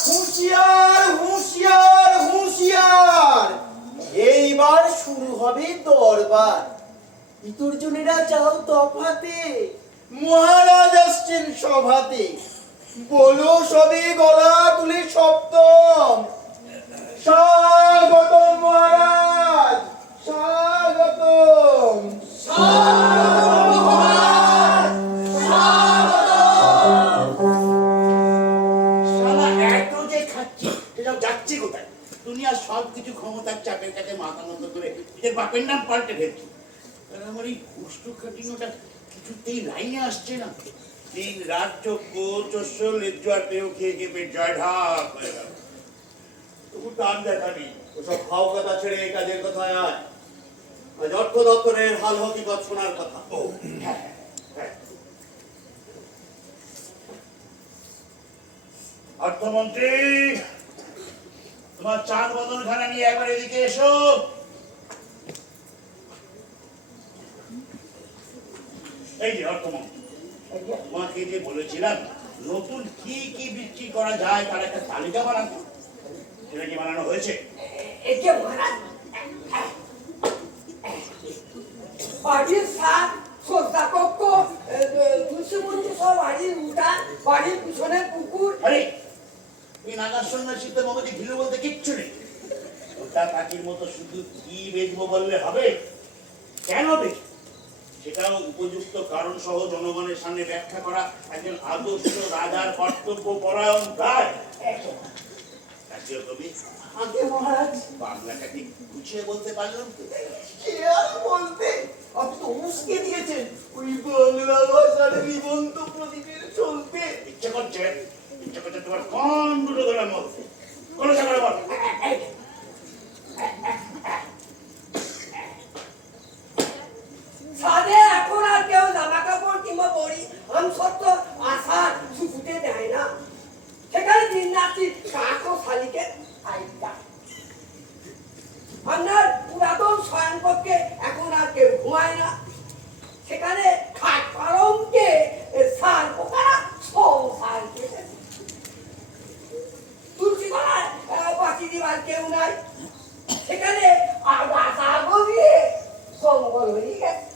হুঁশিয়ার হুঁশিয়ার হুঁশিয়ার, এইবার শুরু হবে দরবার। ইতর্জনেরা যাও তফাতে, মহারাজ আসছেন সভাতে। বলো সবে গলা তুলে সপ্তম, স্বাগতম মহারাজ, স্বাগতম। শালা এত যে খাচ্ছি সেসব যাচ্ছে কোথায়? দুনিয়ার সব কিছু ক্ষমতার চাপের কাছে মাথা নত করে নিজের বাপের নাম পাল্টে ফেলছি। আর আমার এই কুষ্ঠ কাটিনোটা কিছুতেই লাইনে আসছে না। দিন রাত চোখ চস্য লেজ্জ আর পেয়েও খেয়ে খেয়ে পেট জয় ঢাক হয়ে গেল। তবু টান দেখানি। ওসব খাও কথা ছেড়ে এই কাজের কথায় আয়। আজ অর্থ দপ্তরের হাল হকিকত শোনার কথা। ও হ্যাঁ হ্যাঁ। অর্থমন্ত্রী, তোমার চাঁদ বদল খানা নিয়ে একবার এদিকে এসো। এই যে অর্থমন্ত্রী, তোমাকে যে বলেছিলাম নতুন কি কি বিক্রি করা যায় তার একটা তালিকা বানাতে, সেটা কি বানানো হয়েছে? একে মহারাজ বাড়ির সার শ্রদ্ধা কক্ষ তুলসী মন্দির সব বাড়ির উঠান বাড়ির পিছনে পুকুর আরে এই নাগার সন্ন্যাসীতে মগজে ঘিলু বলতে কিচ্ছু নেই। ওটা পাখির মতো শুধু কি বেচবো বললে হবে? কেন বেচবো সেটাও উপযুক্ত কারণ সহ জনগণের সামনে ব্যাখ্যা করা একজন আদর্শ রাজার কর্তব্য পরায়ণ দায়। রাজ্য কবি আগে মহারাজ বাংলাটা কি গুছিয়ে বলতে পারলাম তো? কে আর বলতে, আপনি তো উস্কে দিয়েছেন ওই বাংলা ভাষার নিবন্ধ প্রদীপের চলতে। ইচ্ছে করছে তোমার কোন দুটো গলার মধ্যে কোনো সাগরে বল। ছাদে এখন আর কেউ জামা কাপড় কিংবা বড়ি আমসত্ব আশা শুকুতে দেয় না। সেখানে দিন রাত্রি কাক ও শালিকের আইডা। আপনার পুরাতন শয়নকক্ষে এখন আর কেউ ঘুমায় না। সেখানে খাট পালঙ্কে সার পোকারা সংসার কেটে তুলসী তলায় বাঁচি দিবার কেউ নাই। সেখানে আগাছা গজিয়ে জঙ্গল হয়ে গেছে।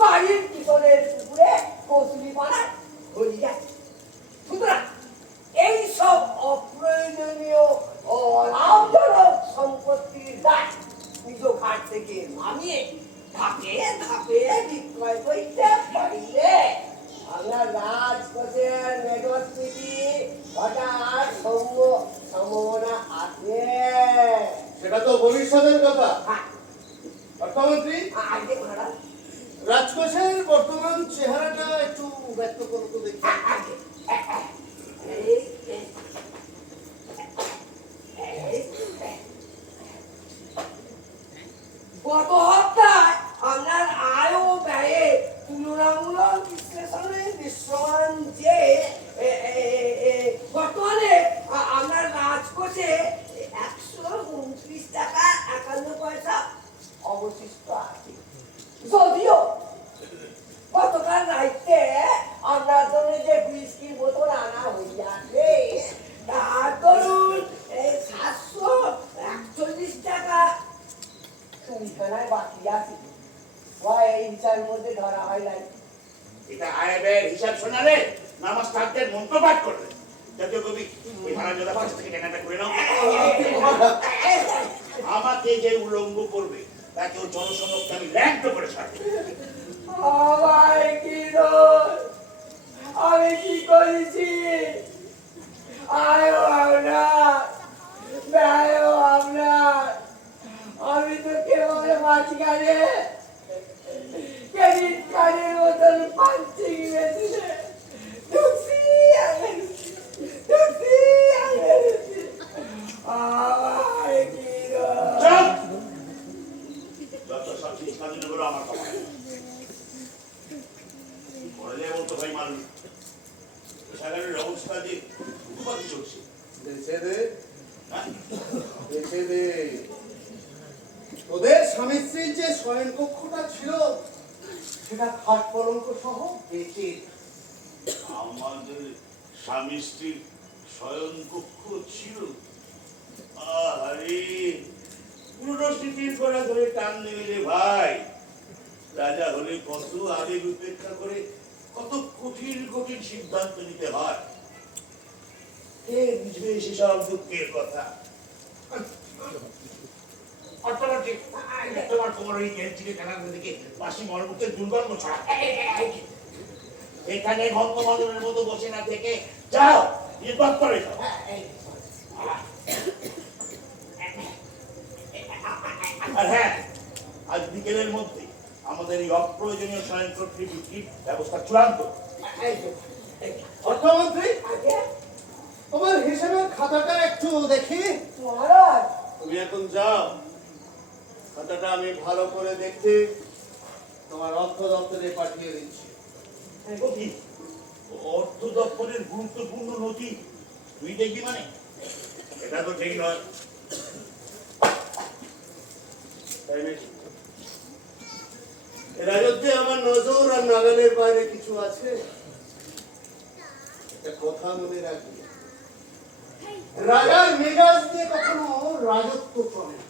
বাড়ির পিছনের পুকুরে কচুরি পাড়ায় হয়ে গেছে। সুতরাং এইসব অপ্রয়োজনীয় অলাভজনক সম্পত্তির দায় নিজ ঘাট থেকে নামিয়ে ধাপে ধাপে বিক্রয় করতে পারিলে আপনার রাজকোষের মেধস্মৃতি হঠাৎ সম্ভাবনা আছে। সেটা তো ভবিষ্যতের কথা। হ্যাঁ, অর্থমন্ত্রী, আগে মহারাজ রাজকোষের বর্তমান চেহারাটা একটু ব্যক্ত করো তো দেখি। আগে গত সপ্তাহে আপনার আয় ও ব্যয়ে তুলনামূলক বিশ্লেষণে দৃশ্যমান যে বর্তমানে আপনার রাজকোষে 129 টাকা 51 পয়সা অবশিষ্ট আছে। যদিও গতকাল রাইতে আপনার জন্য যে হুইস্কির বোতল আনা হইয়াছে তার ধরুন 741 টাকা 20 নাই বাকি আছে ওই এই হিসাবের মধ্যে ধরা হয় নাই এটা আয় ব্যয়ের হিসাব শোনালে নামাজ থাকতে মন্ত্র পাঠ করবে জাতীয় কবি ওই মহারাজা কাছ থেকে টাকাটা করে নাও। আমাকে যে উলঙ্গ করবে তাকে ও জনসমক্ষে আমি ল্যান্ড করে ছাড়বো। আমার কি দোষ আমি কি করেছি আয়ো আপনার ব্যয়ও আপনার আমি তো কেবল মাঝখানে ক্রেডিট কার্ডের মতন পাচ্ছি গেছিলে আমার কি দোষ চল! যত সব শিক্ষাদিনে বলো আমার কথা। পড়লে বলতো ভাই মারুন। সাগরের অবস্থা যে উৎপাদি চলছে। দেশে দে, হ্যাঁ? দেশে দে। তোদের স্বামী স্ত্রীর যে শয়ন কক্ষটা ছিল সেটা খাট পলঙ্ক সহ বেঁচে আমাদের স্বামী স্ত্রীর শয়ন কক্ষ ছিল। আরে পুরো স্মৃতির করা ধরে টান নেবে রে ভাই। রাজা হলে কত আবেগ উপেক্ষা করে কত কঠিন কঠিন সিদ্ধান্ত নিতে হয়। কে বুঝবে সেসব দুঃখের কথা? অটোমেটিক তোমার ওই গেঞ্জিকে কানার দিকে পাশি মরমুখের দুর্গন্ধ ছড়া। এখানে ভঙ্গমাদনের মতো বসে না থেকে যাও নির্বাক করে যাও। আর হ্যাঁ, আজ বিকেলের মধ্যে আমাদের এই অপ্রয়োজনীয় স্বয়ংক্রিয় বিক্রির ব্যবস্থা চূড়ান্ত। অর্থমন্ত্রী তোমার হিসেবের খাতাটা একটু দেখি। মহারাজ তুমি এখন যাও, খাতাটা আমি ভালো করে দেখতে তোমার অর্থ দপ্তরে পাঠিয়ে দিচ্ছি। ও কি? অর্থ দপ্তরের গুরুত্বপূর্ণ নথি তুই দেখবি মানে? এটা তো ঠিক নয়। তাই নাকি? এ রাজত্বে আমার নজর আর নাগালের বাইরে কিছু আছে? একটা কথা মনে রাখবি, রাজার মেজাজ দিয়ে কখনো রাজত্ব চলে না।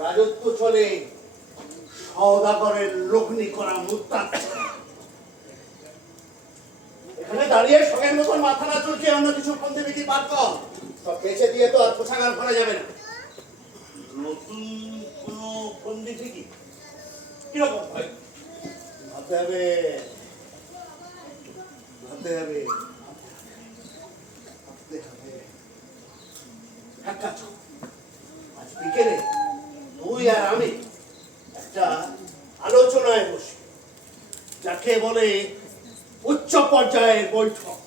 রাজত্ব চলে সওদাগরের লগ্নি করা মুদ্রা। এখানে দাঁড়িয়ে সঙ্গের মতন মাথা না চলছে অন্য কিছু ফন্দি বিক্রি পার কর। সব বেঁচে দিয়ে তো আর পোছাগার করা যাবে না। নতুন কোন ফন্দি ঠিকই কিরকম ভাই? ভাবতে হবে, ভাবতে হবে, ভাবতে হবে। এক কাজ কর, আজ বিকেলে তুই আর আমি একটা আলোচনায় বসি, যাকে বলে উচ্চ পর্যায়ের বৈঠক।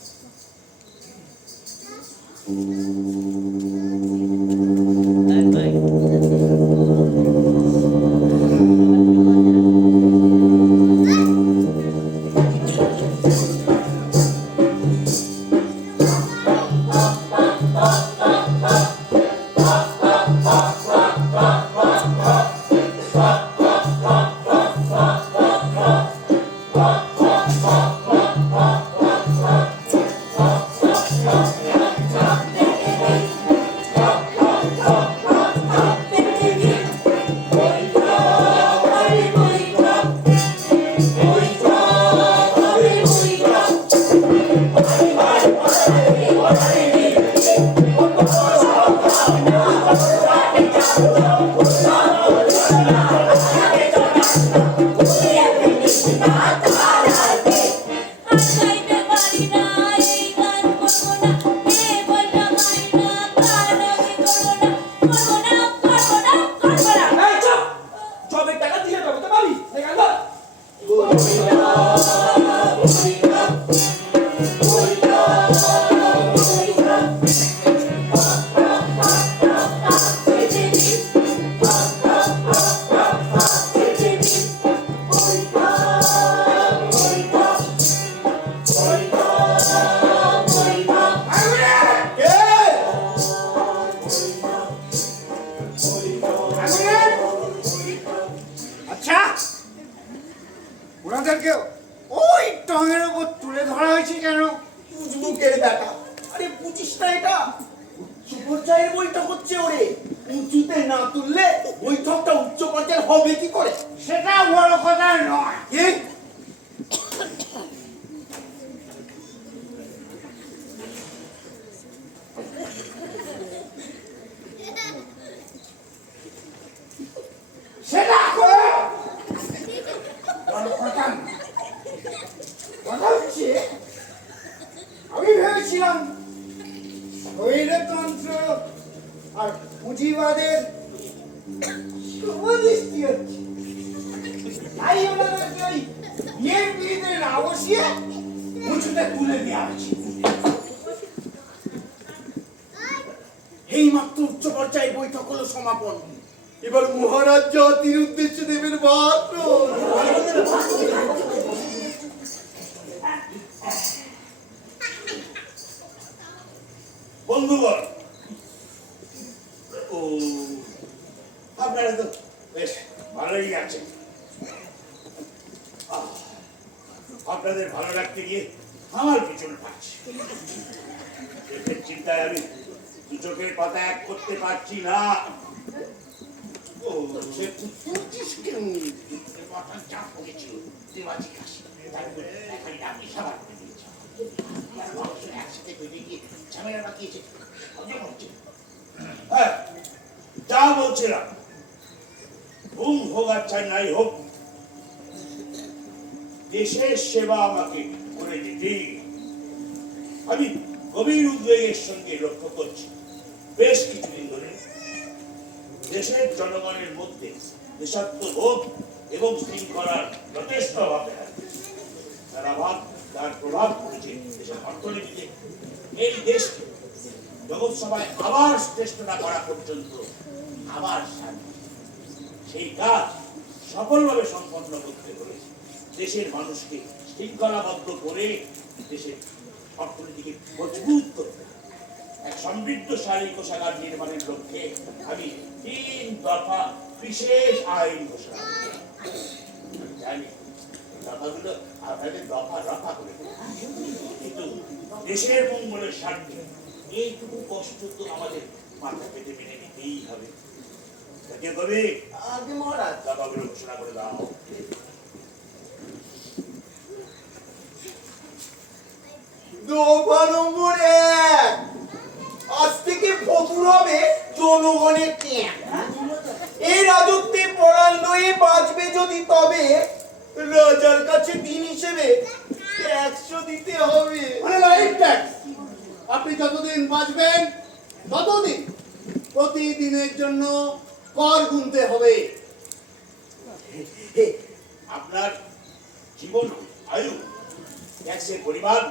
ওনাদেরকে ওই টঙের উপর তুলে ধরা হয়েছে কেন? বুকের ব্যাটা, আরে বুঝিস না এটা উচ্চ পর্যায়ের বৈঠক হচ্ছে ওরে। উঁচুতে না তুললে বৈঠকটা উচ্চ পর্যায়ের হবে কি করে? সেটা বড় কথা নয়। কি? সেটা করে বড় কথা নয়। কথা হচ্ছে আমি ভেবেছিলাম স্বৈরতন্ত্র আর পুঁজিবাদের শুভদৃষ্টি হচ্ছে, তাই ওনাদেরকে ওই বিয়ের বিয়েতে না বসিয়ে উঁচুতে তুলে দেওয়া হচ্ছে। এই মাত্র উচ্চ পর্যায়ে বৈঠক হলো সমাপন। এবার মহারাজ জাতির উদ্দেশ্যে দেবেন ভাষণ। বন্ধুগণ, ও আপনারা তো বেশ ভালোই আছেন। আপনাদের ভালো লাগতে গিয়ে আমার পিছনে পাচ্ছি। দেশের চিন্তায় আমি দু চোখের পাতা এক করতে পারছি না। ও সে বুঝছিস কেন? মাথার চাপ পড়েছিল, দেবাজি কাশি, তারপরে খালি আপনি সাবার করে দিয়েছি। একসাথে তৈরি গিয়ে ঝামেলা বাকিয়েছে। হ্যাঁ, যা বলছিলাম, ঘুম হোক আর চাই নাই হোক, দেশের সেবা আমাকে করে যেতেই। আমি গভীর উদ্বেগের সঙ্গে লক্ষ্য করছি, বেশ কিছুদিন ধরে দেশের জনগণের মধ্যে দেশাত্মবোধ এবং শৃঙ্খলার যথেষ্ট অভাব দেখা যাচ্ছে। তার প্রভাব পড়েছে দেশের অর্থনীতিতে। এই দেশকে জগৎ সভায় আবার শ্রেষ্ঠ না করা পর্যন্ত আবার শান্তি, সেই কাজ সফলভাবে সম্পন্ন করতে হলে দেশের মানুষকে শৃঙ্খলাবদ্ধ করে দেশের অর্থনীতিকে মজবুত করতে হবে। এক সমৃদ্ধশালী কোষাগার নির্মাণের লক্ষ্যে আমি 3 দফা বিশেষ আইন ঘোষণা করি। জানি দফাগুলো আপনাদের দফা রফা করে দেবে, কিন্তু দেশের মঙ্গলের স্বার্থে এইটুকু কষ্ট তো আমাদের মাথা পেতে মেনে নিতেই হবে। আগে মহারাজ দফাগুলো ঘোষণা করে দাও। দফা নম্বর 1, আজ থেকে ফতুর হবে জনগণের ট্যাক্স। এই রাজত্বে পড়াল নয়ে বাঁচবে যদি তবে রাজার কাছে দিন হিসেবে 100 দিতে হবে। মানে লাইফ ট্যাক্স। আপনি যতদিন বাঁচবেন ততদিন প্রতিদিনের জন্য কর গুনতে হবে। আপনার জীবন আয়ু ট্যাক্সের পরিমাণ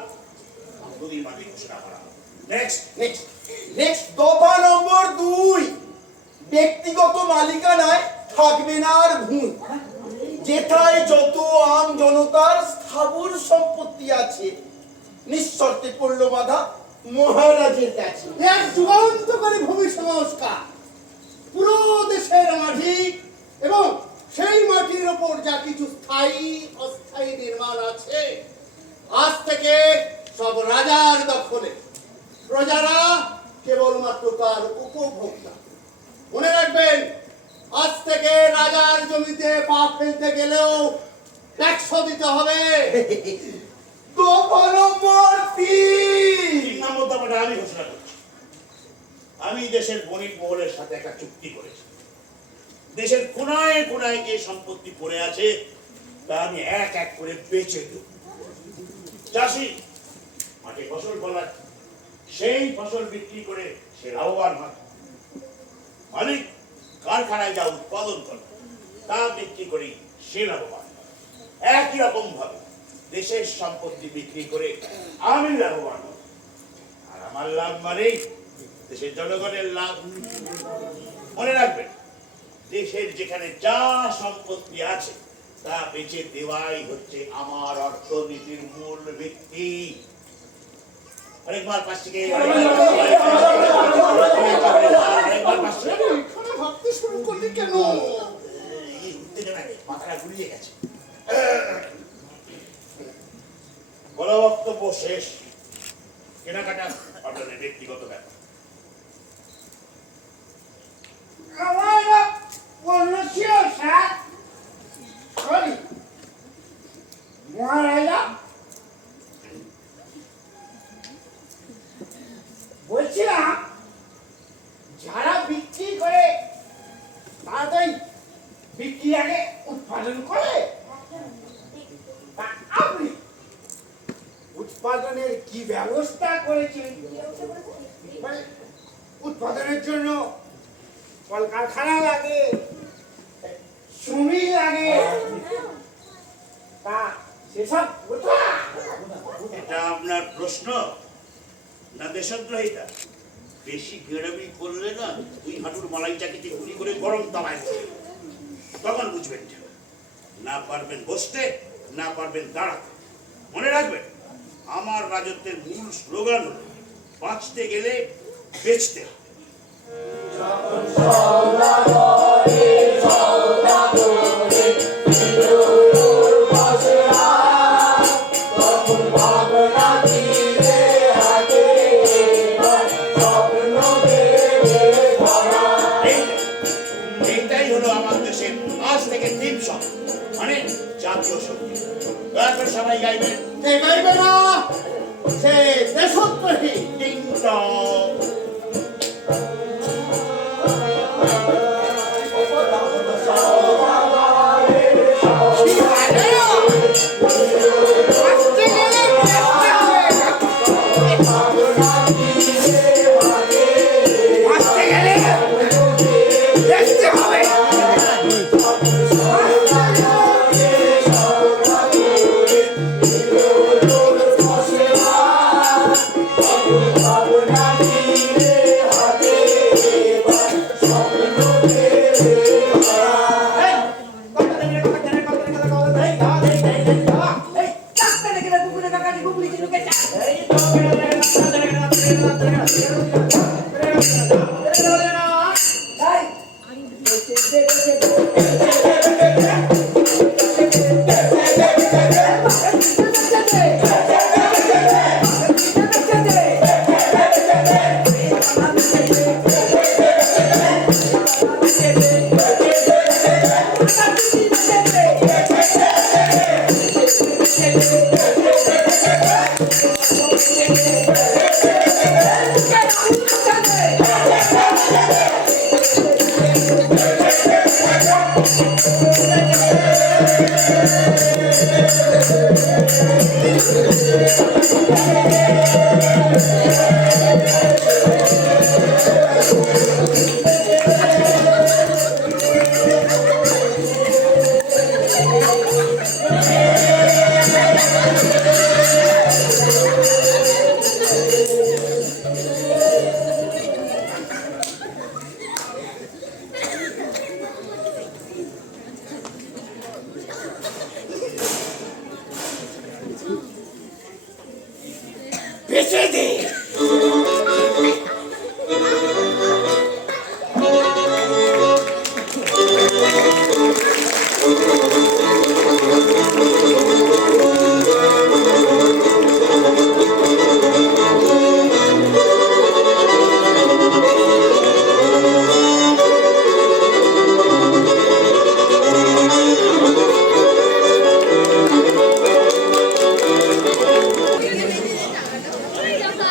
2 দিন বাদে ঘোষণা করা হবে। নেক্সট দফা নম্বর 2, ব্যক্তিগত মালিকানায় থাকবে না আর ভূমি। যেথায় যত আম জনতার স্থাবর সম্পত্তি আছে নিঃশর্তে পড়ল বাধা মহারাজের কাছে। এক যুগান্তকারী ভূমি সংস্কার, পুরো দেশের মাটি এবং সেই মাটির ওপর যা কিছু স্থায়ী অস্থায়ী নির্মাণ আছে আজ থেকে সব রাজার দখলে, প্রজারা কেবলমাত্র তার উপভোক্তা। মনে রাখবেন, আজ থেকে রাজার জমিতে পা ফেলতে গেলেও ট্যাক্স দিতে হবে। দফা নম্বর 3, 3 নম্বর দফাটা আমি ঘোষণা করছি। আমি দেশের বণিক মহলের সাথে একটা চুক্তি করেছি। দেশের কোনায় কোনায় যে সম্পত্তি পড়ে আছে তা আমি এক এক করে বেচে দেব। চাষি মাঠে ফসল ফলায়, সেই ফসল বিক্রি করে সে লাভবান হয়। মালিক কারখানায় যা উৎপাদন করে তা বিক্রি করে সে লাভবান হয়। একই রকম ভাবে দেশের সম্পত্তি বিক্রি করে আমি লাভবান হব, আর আমার লাভ মানে দেশের জনগণের লাভ। মনে রাখবেন, দেশের যেখানে যা সম্পত্তি আছে তা বেচে দেওয়াই হচ্ছে আমার অর্থনীতির মূল ভিত্তি। আরেকবার পাশ থেকে এখানে ভাবতে শুরু করলি কেন? এই উত্তেজনায় মাথাটা ঘুরিয়ে গেছে। বড় বক্তব্য শেষ। কেনাকাটা আপনাদের ব্যক্তিগত ব্যাপার। বলেছিল স্যার সরি মহারাজা বলছিলাম যারা বিক্রি করে তারা তো এই বিক্রি আগে উৎপাদন করে তা আপনি উৎপাদনের কি ব্যবস্থা করেছেন মানে উৎপাদনের জন্য কলকারখানা লাগে শ্রমিক লাগে তা সেসব কোথায় এটা আপনার প্রশ্ন না দেশদ্রোহিতা? বেশি গেড়ামি করলে না তুই হাঁটুর মালাই চাকিতে গুলি করে গরম তামায় দেবে। তখন বুঝবেন না পারবেন বসতে, না পারবেন দাঁড়াতে। মনে রাখবেন আমার রাজত্বের মূল স্লোগান হলো বাঁচতে গেলে বেচতে হবে। এইটাই হলো আমার দেশের আজ থেকে 300 মানে জাতীয় সঙ্গীত। তারপর সবাই গাইবেন কে গাইবে না সে দেশদ্রোহী টিং টং।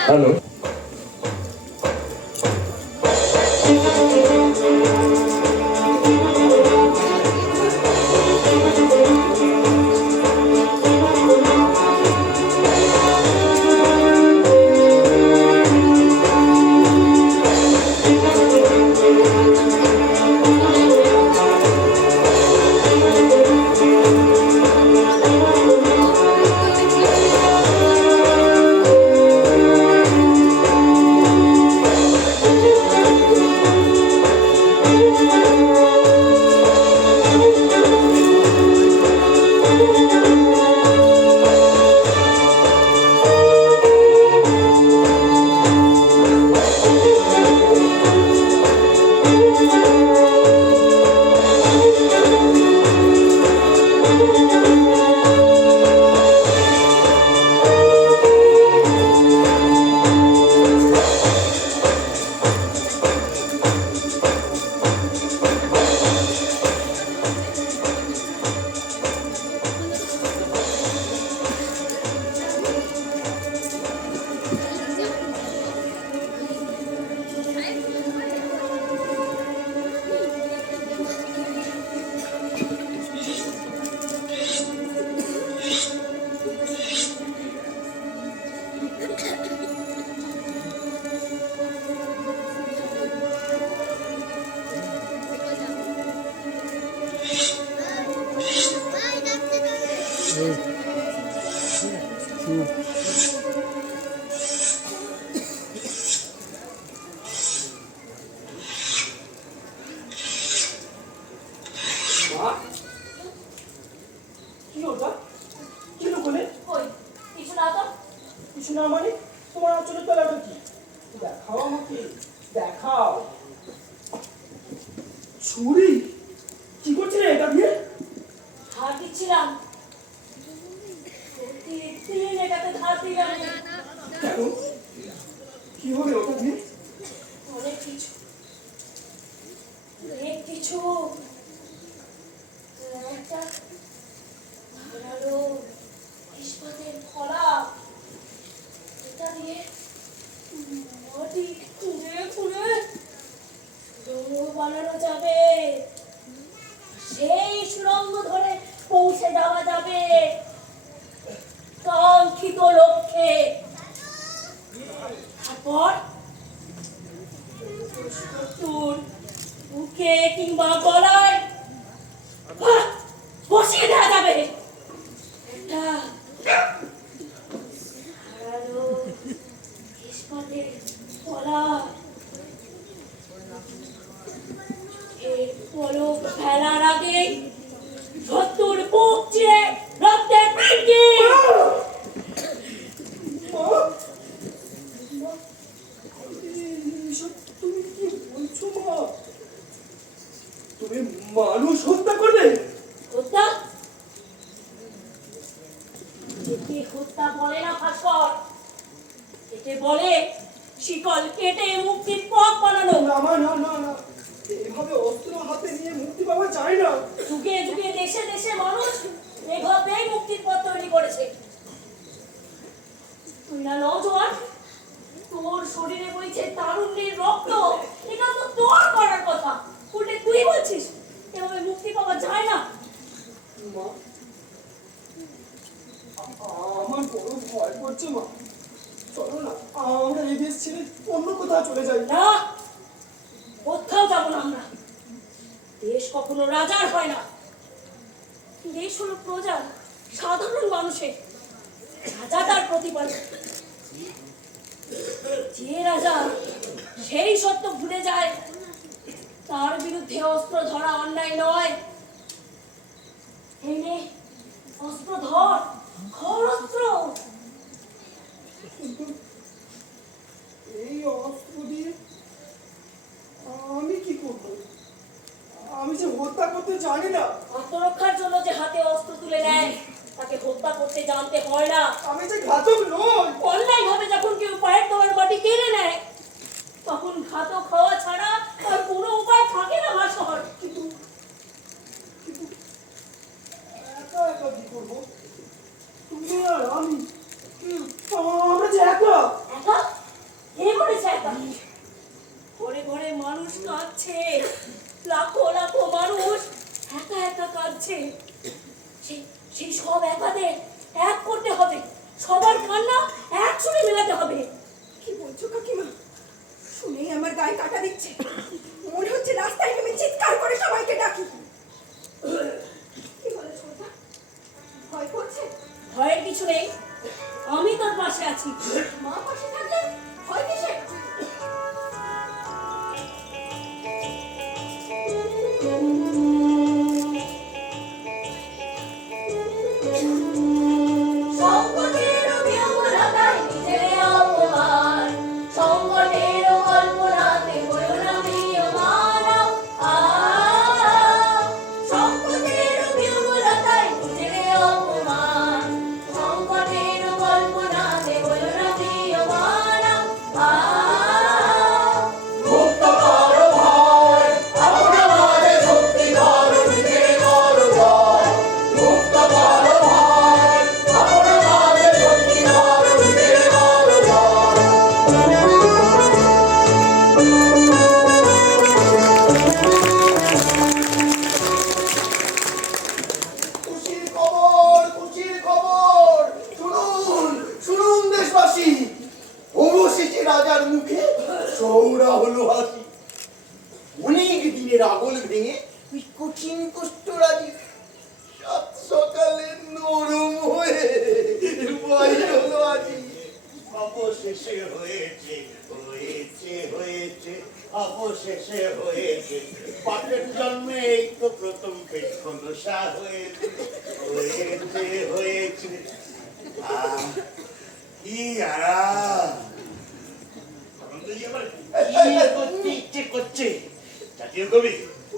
হ্যালো, মা কি ওটা কি লুকোলে কই কিছু না তো। কিছু না মানে তোমার আঁচলের তলাটা কি দেখাও আমাকে দেখাও ছুরি কি করছিলে এটা দিয়ে ধার দিচ্ছিলাম, প্রতিদিন এটাতে ধার দিলাম। কেন কি হবে ওটা দিয়ে অনেক কিছু, অনেক কিছু। একটা ধারালো ইস্পাতের ফলা, এটা দিয়ে মাটি খুঁড়ে খুঁড়ে সুড়ঙ্গ বানানো যাবে। সেই সুড়ঙ্গ ধরে পৌঁছে যাওয়া যাবে কাঙ্ক্ষিত লক্ষ্যে। তারপর শত্রুর বুকে কিংবা গলায় বসিয়ে দেওয়া যাবে একটা ধারালো ইস্পাতের ফলা। এর পলক ফেলার আগে শত্রুর বুক চিরে রক্তে পিটকি। এসব তুমি কি বলছো মা তুমি মানুষ হত্যা করবে হত্যা? একে হত্যা বলে না ভাস্কর, একে বলে শিকল কেটে মুক্তির পথ বানানো। না মা না না না এভাবে অস্ত্র হাতে নিয়ে মুক্তি পাওয়া যায় না যুগে যুগে দেশে দেশে মানুষ এভাবেই মুক্তির পথ তৈরি করেছে। তুই না নজওয়ান, তোর শরীরে বইছে তারুণ্যের রক্ত, এটা তো তোর করার কথা। উল্টে তুই বলছিস এভাবে মুক্তি পাওয়া যায় না। মা আমার বড় ভয় করছে মা চলো না আমরা এই দেশ ছেড়ে অন্য কোথাও চলে যাই না, কোথাও যাব না আমরা। দেশ কখনো রাজার হয় না, দেশ হলো প্রজার, সাধারণ মানুষের। রাজা তার প্রতিপালক। যে রাজা সেই সত্য ভুলে যায় তার বিরুদ্ধে অস্ত্র ধরা অন্যায় নয়। এই নে অস্ত্র ধর, ঘর অস্ত্র। কিন্তু এই অস্ত্র দিয়ে আমি কি করব আমি যে হত্যা করতে জানি না আত্মরক্ষার জন্য যে হাতে অস্ত্র তুলে নেয় তাকে হত্যা করতে জানতে হয় না। আমি যে ঘাতক নই অন্যায় ভাবে যখন কেউ পায়ের তলার মাটি কেড়ে নেয় তখন ঘাতক হওয়া ছাড়া আর কোনো উপায় থাকে না ভাস্কর। কিন্তু কিন্তু একা একা কি করবো তুমি আর আমি আমরা যে একা একা? কে করেছে একা? ঘরে ঘরে মানুষ কাঁদছে, লাখো লাখো মানুষ একা একা কাঁদছে। সেই সব একাদের এক করতে হবে, সবার কান্না এক সুরে মেলাতে হবে। কি বলছো কাকিমা? শুনেই আমার গায়ে কাটা দিচ্ছে। মনে হচ্ছে রাস্তায় নেমে চিৎকার করে সবাইকে ডাকি। কি বলেছো ওটা? ভয় করছে? ভয়ের কিছু নেই, আমি তোর পাশে আছি। মা পাশে থাকলে ভয় কিসের? সংকটের বিহ্বলতায় নিজের অপমান, সংকটের কল্পনাতে হয়ো না ম্রিয়মাণ। সংকটের বিহ্বলতায় নিজের অপমান, সংকটের কল্পনাতে হয়ো না ম্রিয়মাণ। অবশেষে হয়েছে হয়েছে হয়েছে অবশেষে হয়েছে পাপের জন্মে এই তো প্রথম পেট খোলসা হয়েছে হয়েছে হয়েছে কি আরাম করতে ইচ্ছে করছে জাতীয় কবি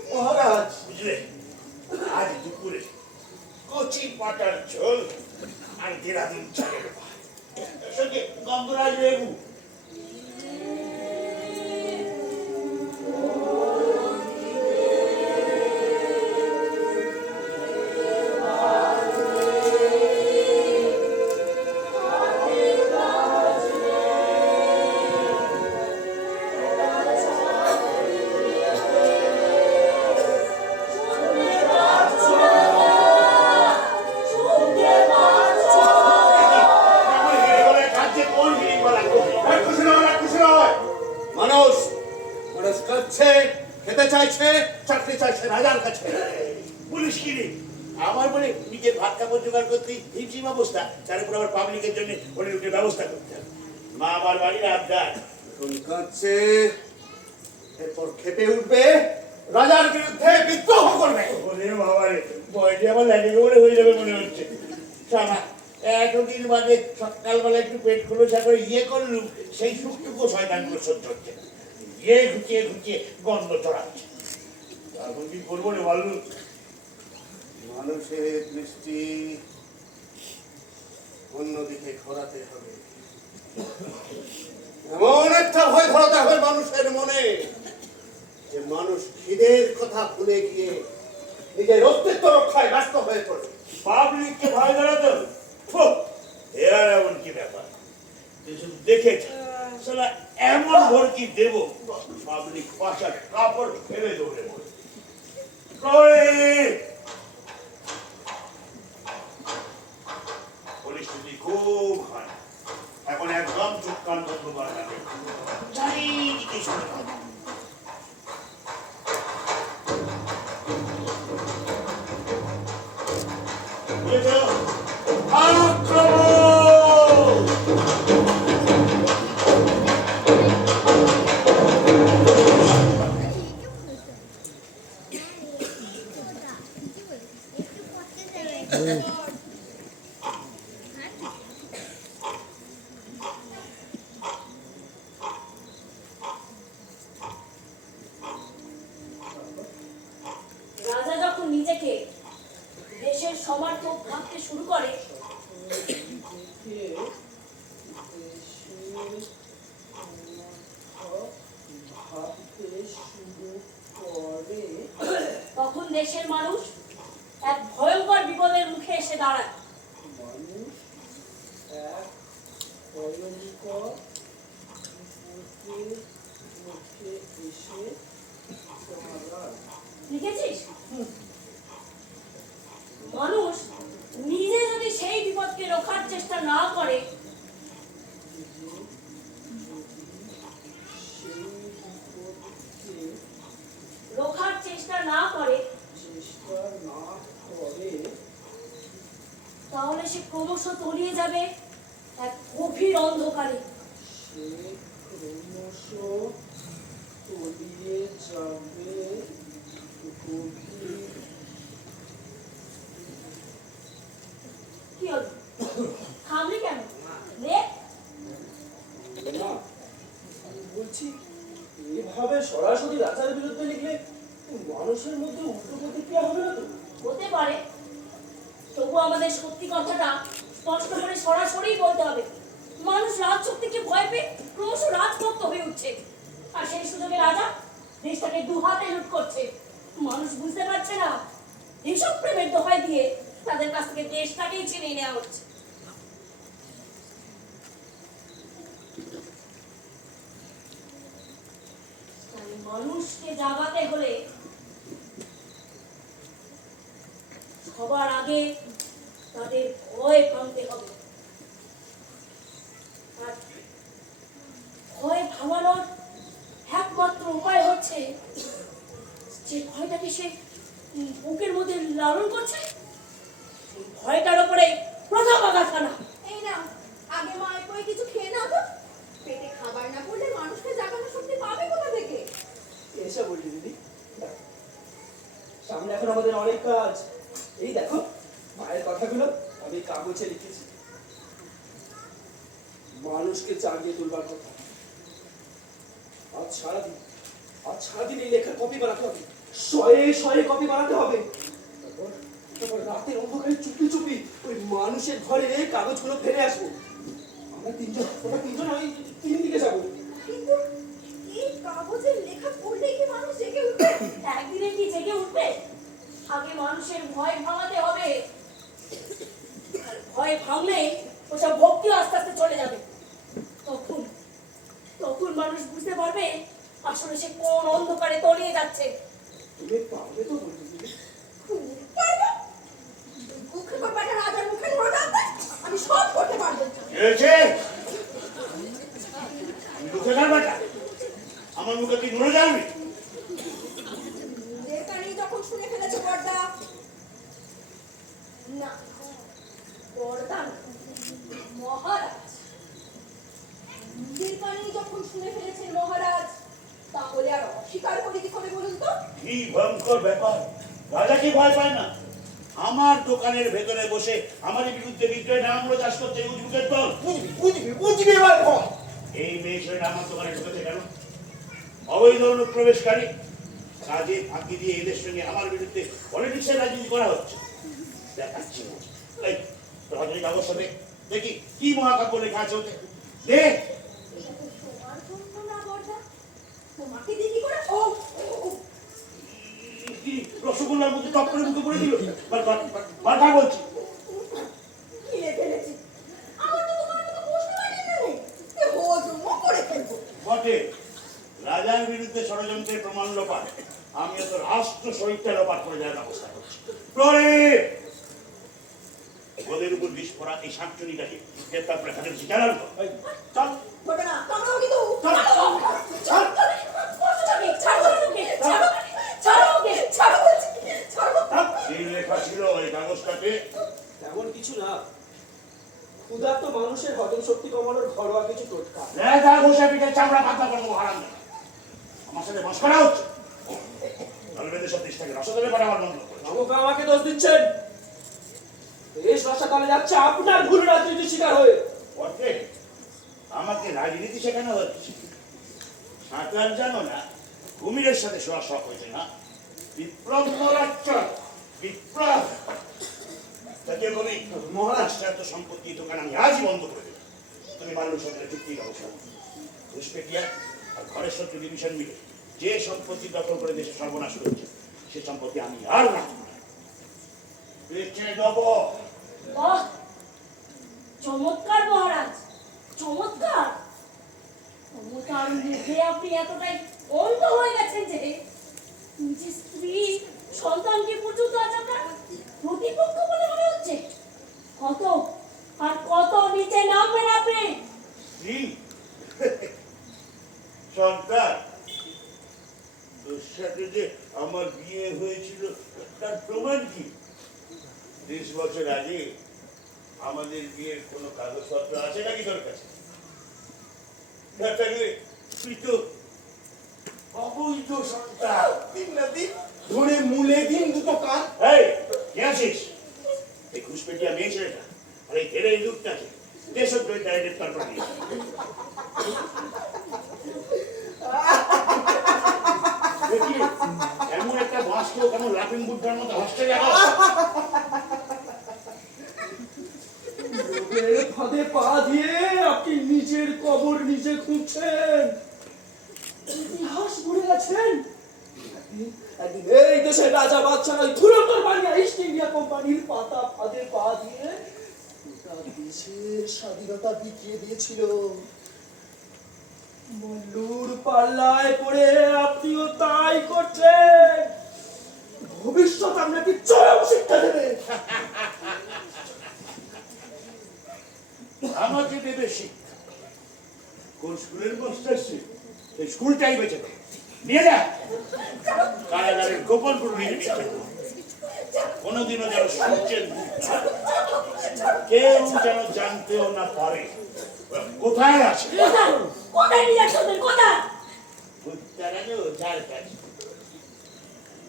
মহারাজ বুঝলে আজ দুপুরে কচি পাটার ঝোল আর দেরাদুন চালের ভাত সঙ্গে গন্ধরাজ লেবু মানুষ মানুষ করছে খেতে চাইছে চাকরি চাইছে রাজার কাছে পুলিশ কি রে আমার বলে নিজের ভাত কাপড় জোগাড় করতে হিমশিম অবস্থা তার উপর আবার পাবলিকের জন্য ওনে রুটির ব্যবস্থা করতে হবে মা আমার বাড়ির আবদার এখন কাঁদছে এরপর খেপে উঠবে রাজার বিরুদ্ধে বিদ্রোহ করবে ওরে বাবা রে বয়সে আমার লাগে করে হয়ে যাবে মনে হচ্ছে সারা এতদিন বাদে সকালবেলা একটু পেট খোলসা করে ইয়ে করলুম সেই সুখটুকু শয়তানগুলো সহ্য হচ্ছে না। ইয়ে ঘুচিয়ে ঘুচিয়ে গন্ধ চড়াচ্ছে এখন কি করবো রে বললুম মানুষের দৃষ্টি অন্যদিকে ঘোরাতে হবে এমন একটা ভয় ধরাতে হবে মানুষের মনে যে মানুষ খিদের কথা ভুলে গিয়ে নিজের অস্তিত্ব রক্ষায় ব্যস্ত হয়ে পড়ে পাবলিককে ভয় ধরাতো এর এমন কি ব্যাপার তুই শুধু দেখেছ শালা এমন ভরকি দেব পাবলিক পাশার কাপড় ফেলে দৌড়ে পড়ে পরিস্থিতি খুব খারাপ এখন একদম চোখ কান বন্ধ করা যাবে চারিদিকে শুনে পাবো বুঝেছো আক্রমণ রাজা যখন নিজেকে দেশের সমার্থক ভাবতে শুরু করে তখন দেশের মানুষ এক ভয়ঙ্কর বিপদের মুখে এসে দাঁড়ায় লিখেছিস মানুষ নিজে যদি সেই বিপদকে রক্ষার চেষ্টা না করে রক্ষার চেষ্টা না করে তাহলে সে ক্রমশ তলিয়ে যাবে এক গভীর অন্ধকারে কি হলো থামলি কেন নে বলছি এভাবে সরাসরি রাজার বিরুদ্ধে লিখলে মানুষের মধ্যে উল্টো প্রতিক্রিয়া হবে না তো? হতে পারে তবু আমাদের সত্যি কথাটা স্পষ্ট করে সরাসরি বলতে হবে মানুষ রাজশক্তিকে ভয় পেয়ে ক্রমশ রাজভক্ত হয়ে উঠছে আর সেই সুযোগে রাজা দেশটাকে দুহাতে লুট করছে মানুষ বুঝতে পারছে না এইসব প্রেমের দোহাই দিয়ে তাদের কাছ থেকে দেশটাকেই ছিনিয়ে নেওয়া হচ্ছে মানুষকে জাগাতে হলে সবার আগে তাদের ভয় ভাঙতে হবে আর ভয় ভাঙানোর একমাত্র উপায় হচ্ছে যে ভয়টাকে সে বুকের মধ্যে লালন করছে সেই ভয়টার উপরে প্রথম আঘাত হানা এই না আগে মায়ের কই কিছু খেয়ে নাও তো পেটে খাবার না পড়লে মানুষকে জাগানোর শক্তি পাবে কোথা থেকে? এসে বললি দিদি, সামনে এখন আমাদের অনেক কাজ। এই দেখো মায়ের কথাগুলো আমি কাগজে লিখেছি। মানুষকে জাগিয়ে তুলবার কথা। আজ সারাদিন এই লেখার কপি বানাতে হবে, শয়ে শয়ে কপি বানাতে হবে। তারপর রাতের অন্ধকারে চুপি চুপি ওই মানুষের ঘরে কাগজগুলো ফেলে আসবো। আমরা তিনজন ওই 3 দিকে যাবো। কিন্তু এই কাগজের লেখা পড়লে কি মানুষ জেগে উঠবে? একদিনে কি জেগে উঠবে? আগে মানুষের ভয় ভাঙাতে হবে। আর ভয় ভাঙলে ওসব ভক্তি আস্তে আস্তে চলে যাবে। তখন মানুষ বুঝতে পারবে আসলে সে কোন অন্ধকারে তলিয়ে যাচ্ছে। তুমি পারবে তো বলতে দিদি? পারবো? মুখে করে বেটা রাজার মুখে ধরে যাচ্ছে, আমি সব করতে পারবো। হয়েছে মুখে কার বেটা? আমার মুখে কি নুরে যাবি? নিজের কানেই যখন শুনে ফেলেছে বড়দা, না, বড়দা না, মহারাজ। নিজের কানেই যখন শুনে ফেলেছেন মহারাজ, তাহলে আর অস্বীকার করে কি হবে বলুন তো? কি ভয়ঙ্কর ব্যাপার! রাজা কি ভয় পায় না? আমার দোকানের ভেতরে বসে আমার বিরুদ্ধে বিদ্রোহের নামগুলো চাষ করছে উজবুকের দল। বুঝবি এবার বল। এই মেয়ে ছেলেটা আমার দোকানে ঢুকেছে কেন? অবৈধ অনুপ্রবেশকারী। কাজে ফাঁকি দিয়ে এদের সঙ্গে আমার বিরুদ্ধে পলিটিক্সের রাজনীতি করা হচ্ছে। দেখাচ্ছি না। এই রাজনীতি ব্যবস্থা দে, দেখি কি মহাকাব্য লেখা আছে ওতে। দেখ এটা তো তোমার জন্য না বড়দা, তোমাকে দিয়ে কি করে? ও কি রসগোল্লার মধ্যে টপ করে মুখে পড়ে দিল। বারবার বলছি গিলে ফেলেছি। আমার তো তোমার মতো প্রশ্ন লাগে না রে, এ হজম করে ফেলবো। বটে, রাজার বিরুদ্ধে ষড়যন্ত্রের প্রমাণ লোপাট। আমিও তো রাষ্ট্র শরীরটা লোপাট করে দেওয়ার ব্যবস্থা করছি। প্রহরী! ওদের উপর বিষ পড়া এই শাকচুরিটাকে গ্রেপ্তার করে খাদের জানার পর চল। বড়দা না, তোমরাও কিন্তু চল। ছাড়ো, ছাড়ো বলছি, ছাড়ো। এই লেখা ছিল এই কাগজটাতে। তেমন কিছু না, ক্ষুধার্ত মানুষের হজম শক্তি কমানোর ঘরোয়া কিছু টোটকা। লেখা ঘষে পিঠে চামড়া পাতলা করে দেবো হারাম। আমার সাথে মস্করা হচ্ছে। দলবেঁধে সব দেশ থেকে রসগোল্লা পাঠাবার বন্ধ করে। আমাকে আমাকে দোষ দিচ্ছেন। দেশ রসাতলে যাচ্ছে আপনার ভুল রাজনীতি শিকার হয়ে। বটে, আমাকে রাজনীতি শেখানো হচ্ছে। সাঁতার জানো না? কুমিরের সাথে শোয়া শখ হয়েছে না? বিপ্লব মরাচ্ছ, বিপ্লব। তাতে কবি মহারাষ্ট্র এত সম্পত্তি দোকান আমি আজই বন্ধ করে দেব। তুমি বাল্যর সঙ্গে চুক্তি ব্যবস্থা ঘুষপেটিয়া আর ঘরের শত্রু ডিভিশন মিলে যে সম্পত্তি দখল করে দেশে সর্বনাশ করেছে সে সম্পত্তি আমি আর রাখবো না। বেঁচে দেবো। বাহ, চমৎকার মহারাজ, চমৎকার। ক্ষমতার মুখে আপনি এতটাই অন্ধ হয়ে গেছেন যে নিজের স্ত্রী সন্তানকে পর্যন্ত আজ আপনার প্রতিপক্ষ বলে মনে হচ্ছে। কত আর কত নিচে নামবেন আপনি? স্ত্রী সন্তান, তোর সাথে যে আমার বিয়ে হয়েছিল তার প্রমাণ কি? 30 বছর আগে আমাদের বিয়ের কোনো কাগজপত্র আছে নাকি তোর কাছে? না থাকলে তুই তো অবৈধ সন্তান। দিন না দিন ধরে মূলে দিন দুটো কান। এই কে আছিস? এই ঘুষপেটিয়া মেয়ে ছেলেটা আর এই ঘেরে এই লোকটাকে দেশদ্রোহী তারা গ্রেপ্তার করে নিয়েছে। দেখি এমন একটা বাঁশকেও কেমন লাফিং বুদ্ধার মতো হাসতে গেল। লোকের ফাঁদে পা দিয়ে আপনি নিজের কবর নিজে খুঁজছেন। ইতিহাস ভুলে গেছেন? একদিন এই দেশের রাজা বাদশাহ ধুরন্তর বানিয়া ইস্ট ইন্ডিয়া কোম্পানির পাতা ফাঁদে পা দিয়ে গোটা দেশের স্বাধীনতা বিকিয়ে দিয়েছিল। মল্লুর পাল্লায় পড়ে আপনিও তাই করছেন। ভবিষ্যৎ আপনাকে চরম শিক্ষা দেবে। আমাকে দেবে শিক্ষা? কোন স্কুলের মাস্টারশি? সেই স্কুলটাই বেঁচে দে। নিয়ে যা কারাগারের গোপন প্রহরীর নিচে। কোনোদিনও যেন সূর্যের মুখ না, কেউ যেন জানতেও না পারে ওরা কোথায় আছে? কোথায় কোথায় নিয়ে যাচ্ছ ওদের কোথায়? উত্তরানো যার কাছে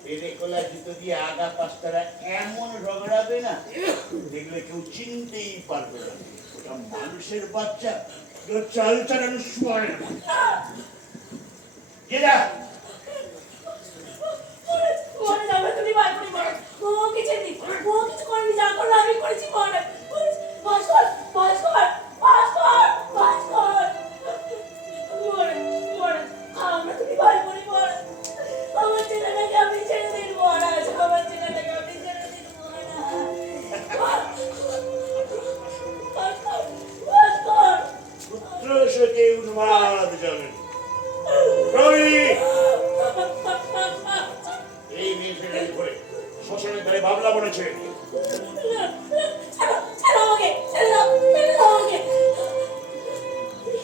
পেলে কোলা জুতো দিয়ে আগা পাশটারা এমন রগড়াবে না, দেখলে কেউ চিনতেই পারবে না ওটা মানুষের বাচ্চা, ওটা চাল চালানো শুয়ার না। গেলা মনে যাবে তুমি বার করে বলো ও কিছু নেই, ও কিছু করেনি, যা করলো আমি করেছি। মনে ভাস্কর ভাস্কর ভাস্কর ভাস্কর মনে মনে আমরা তুমি বার করে বলো আমার ছেলেটাকে আমি ছেড়ে দিন মহারাজ, আমার ছেলেটাকে আমি ছেড়ে দিন মহারাজ। ভাস্কর ভাস্কর পুত্র সকে উন্মাদ যাবেন। রবি এই মেয়েটাকে করে শ্মশানের ধারে বাবলা বলেছে।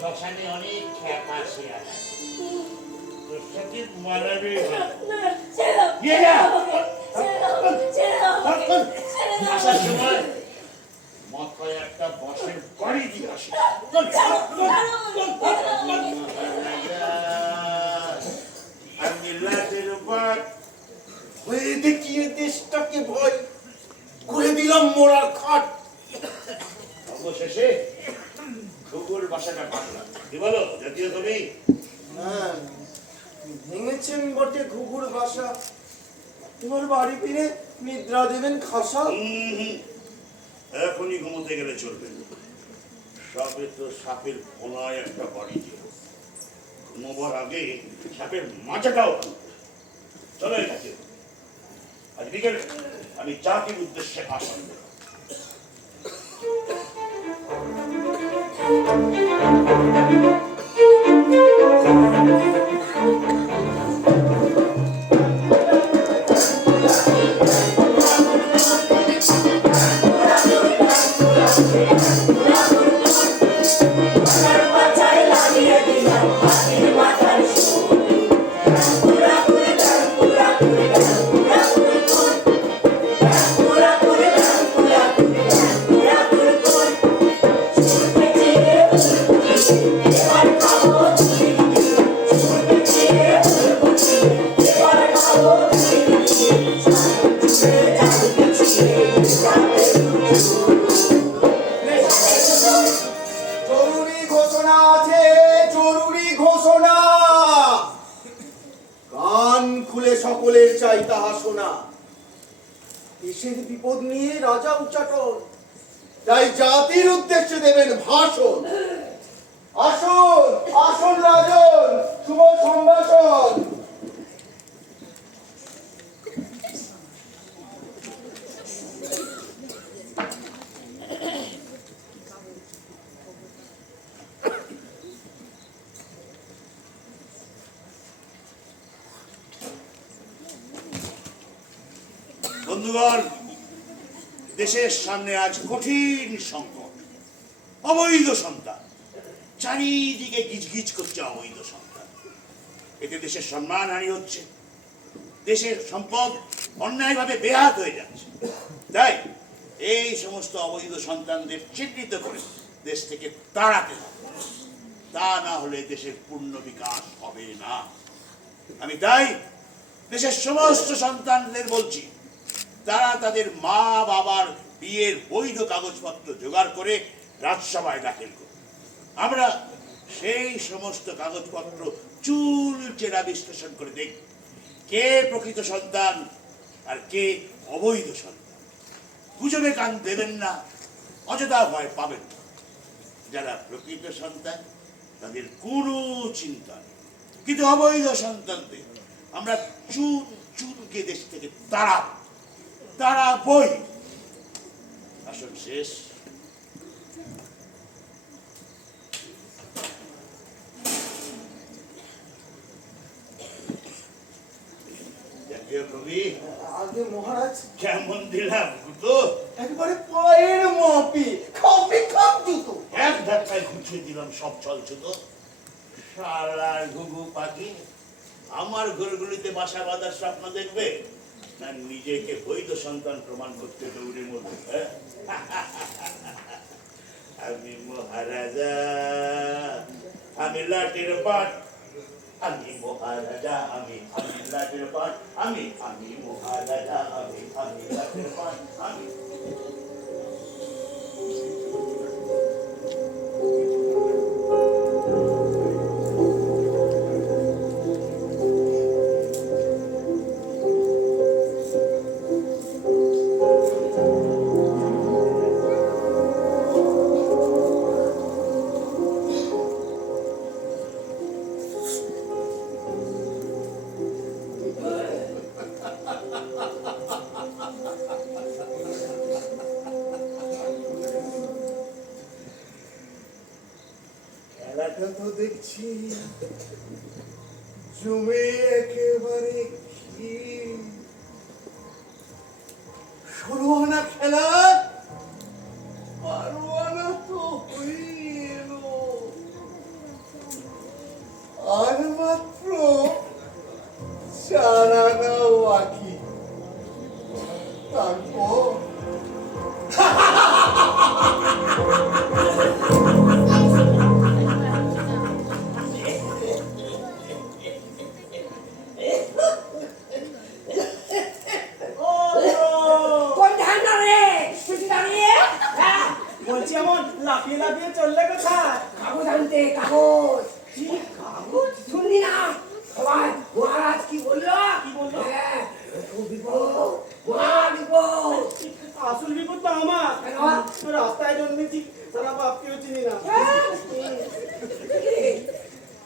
শ্মশানে অনেক খ্যাপা আছে, তোর সাথে মারাবে। আসার সময় মাথায় একটা বাঁশের বাড়ি দিয়ে আসে। আমি লাটের বাঘ হয়ে দেখিয়ে দেশটাকে ভয় করে দিলাম মোড়ার খাট। অবশেষে ঘুঘুর বাসাটা ভাঙলাম। কি বলো জাতীয় কবি? হ্যাঁ, ভেঙেছেন বটে ঘুঘুর বাসা, তোমার বাড়ি ফিরে নিদ্রা দেবেন খাসা। এখনই ঘুমোতে গেলে চলবে না। সবে তো সাপের পোনায় একটা বাড়ি ছিল, ঘুমোবার আগে সাপের মাচাটাও ভাঙবে। চলো এটাকে আজ বিকেলে আমি জাতির উদ্দেশ্যে ভাষণ দেব। জরুরি ঘোষণা আছে, জরুরি ঘোষণা। কান খুলে সকলের চাই তাহা শোনা। দেশের বিপদ নিয়ে রাজা উচ্চাটন, তাই জাতির উদ্দেশ্যে দেবেন ভাষণ। আসুন আসুন রাজন, শুভ সম্ভাষণ। বন্ধুগণ, দেশের সামনে আজ কঠিন সংকট। অবৈধ সন্তান চারিদিকে গিজগিজ করছে, অবৈধ সন্তান। এতে দেশের সম্মানহানি হচ্ছে, দেশের সম্পদ অন্যায়ভাবে বেহাত হয়ে যাচ্ছে। তাই এই সমস্ত অবৈধ সন্তানদের চিহ্নিত করে দেশ থেকে তাড়াতে হবে, তা না হলে দেশের পূর্ণ বিকাশ হবে না। আমি তাই দেশের সমস্ত সন্তানদের বলছি, তারা তাদের মা বাবার বিয়ের বৈধ কাগজপত্র জোগাড় করে রাজসভায় দাখিল করবে। আমরা সেই সমস্ত কাগজপত্র চুল চেরা বিশ্লেষণ করে দেখব কে প্রকৃত সন্তান আর কে অবৈধ সন্তান। গুজবে কান দেবেন না, অযথা ভয় পাবেন না। যারা প্রকৃত সন্তান তাদের কোনো চিন্তা নেই, কিন্তু অবৈধ সন্তানদের আমরা চুন চুনকে দেশ থেকে তাড়াবই। আসন শেষ। জাতীয় কবি আগে মহারাজ কেমন দিলাম তো? একবারে পায়ের মাপি, খাপে খাপ জুতো। এক ধাক্কায় ঘুচিয়ে দিলাম সব ছলছুত। শালার ঘুঘু পাখি আমার ঘরগুলিতে বাসা বাঁধার স্বপ্ন দেখবে, না নিজেকে বৈধ সন্তান প্রমাণ করতে দৌড়ে মরবে? আমি মহারাজা আমি লাটের পাট আমি মহারাজা আমি লাটের পাট আমি মহারাজা আমি লাটের পাট আমি খেলাটা তো দেখছি জমে একেবারে ক্ষীর। 16 আনা খেলা 12 আনা তো হয়ে এলো, আর মাত্র 4 আনা বাকি। তারপর কই ধ্যান না রে তুই দাঁড়িয়ে হ্যাঁ বলছি এমন লাফিয়ে লাফিয়ে চললে কোথায়? কাগজ আনতে কাগজ কি কাগজ শুনলি না সবাই মহারাজ কি বললো হ্যাঁ খুব বিপদ মহা বিপদ আসল বিপদ তো আমার। কেন? রাস্তায় জন্মেছি, সারা বাপকেও চিনি না।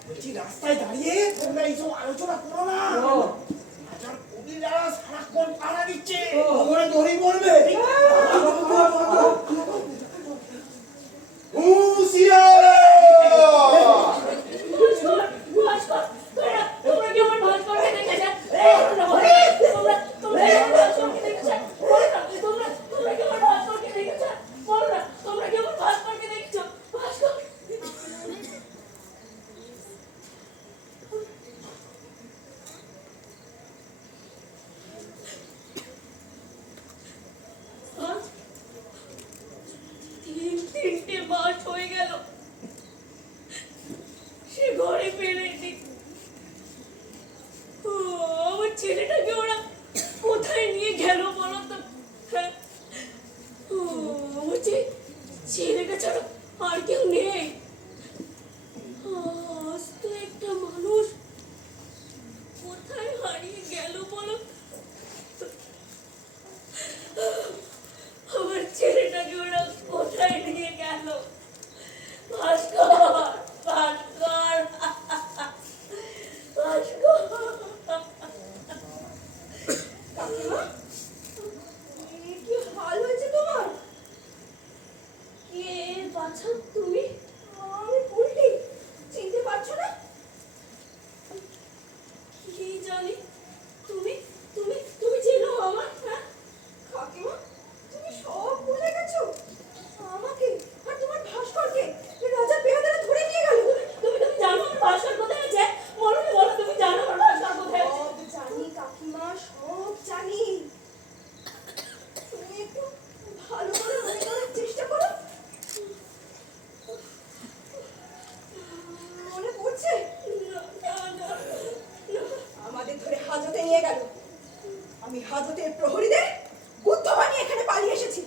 বলছি রাস্তায় দাঁড়িয়ে তোমরা এইসব আলোচনা করো না। আচ্ছা, কবিরা সারাক্ষণ পাড়া দিচ্ছে, তোমরা দড়ি পড়বে। ভাস্কর, তোমরা কি আমার ভাস্করকে দেখেছো? তোমরা কি আমার ভাস্করকে দেখেছো? বলো না, তোমরা কি আমার ভাস্করকে দেখেছো? বলো না, তোমরা কি আমার ভাস্করকে দেখেছো? ভাস্কর। আজ 3 মাস হয়ে গেল সে ঘরে ফেরেনি। আমার ছেলেটাকে ওরা কোথায় নিয়ে গেল বলো তো? হ্যাঁ, বলছি ছেলেটা ছাড়া আর কেউ নেই। আজ তো একটা মানুষ কোথায় হারিয়ে গেল বলো? আমার ছেলেটাকে ওরা কোথায় নিয়ে গেল? ভাস্কর, ভাস্কর, ভাস্কর। কাকিমা, কি হাল হয়েছে তোমার? কে বাছা তুমি? আমি উল্টি, চিনতে পারছো না? কি জানি তুমি তুমি তুমি চেনো আমার? হ্যাঁ, কাকিমা, তুমি সব ভুলে গেছো। আমাকে আর তোমার ভাস্করকে রাজা পেয়াদারা ধরে নিয়ে গেল। তুমি জানো আমার ভাস্কর কোথায় আছে? বলো না, বলো তুমি জানো আমার ভাস্কর কোথায় আছে? সব জানি কাকিমা, সব জানি। তুমি একটু ভালো করে মনে করার চেষ্টা করো। মনে পড়ছে? না, না, না। আমাদের ধরে হাজতে নিয়ে গেল। আমি হাজতের প্রহরীদের বুদ্ধ বানিয়ে এখানে পালিয়ে এসেছি,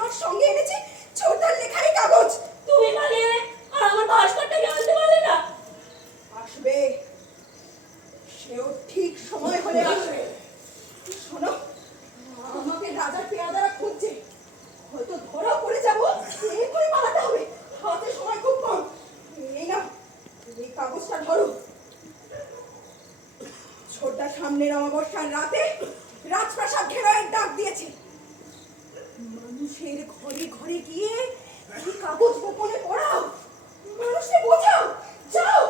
আর সঙ্গে এনেছি ছোটার লেখাই কাগজ। তুমি পালিয়ে আর আমার ভাস্করটাকে আনতে পারলে না? আসবে, সেও ঠিক সময় হলে আসবে। শোনো, আমাকে রাজার পেয়াদারা খুঁজছে, হয়তো ধরা পড়ে যাবো, এক্ষুনি পালাতে হবে, হাতে সময় খুব কম। এই না, এই কাগজটা ধরো। ছোটটা সামনের অমাবস্যার রাতে রাজপ্রাসাদ ঘেরাওয়ের ডাক দিয়েছে। মানুষের ঘরে ঘরে গিয়ে এই কাগজ গোপনে পড়াও, মানুষকে বোঝাও, যাও।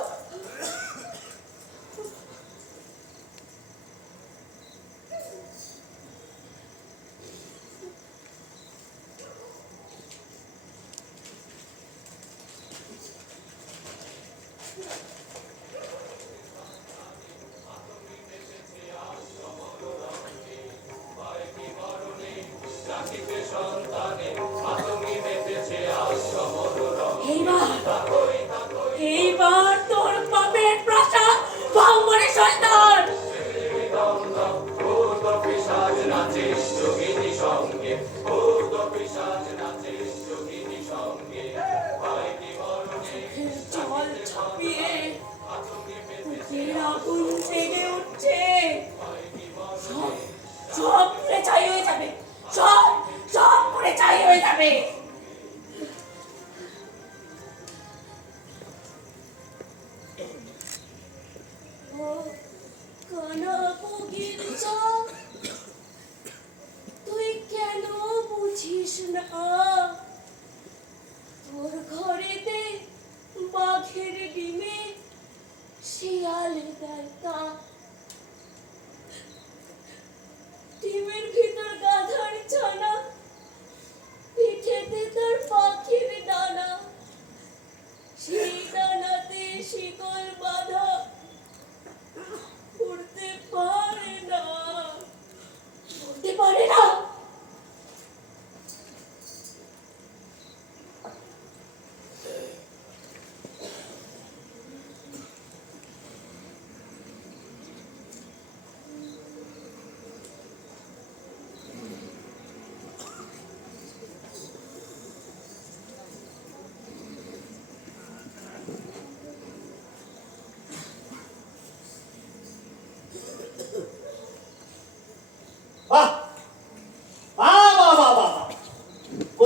এইবার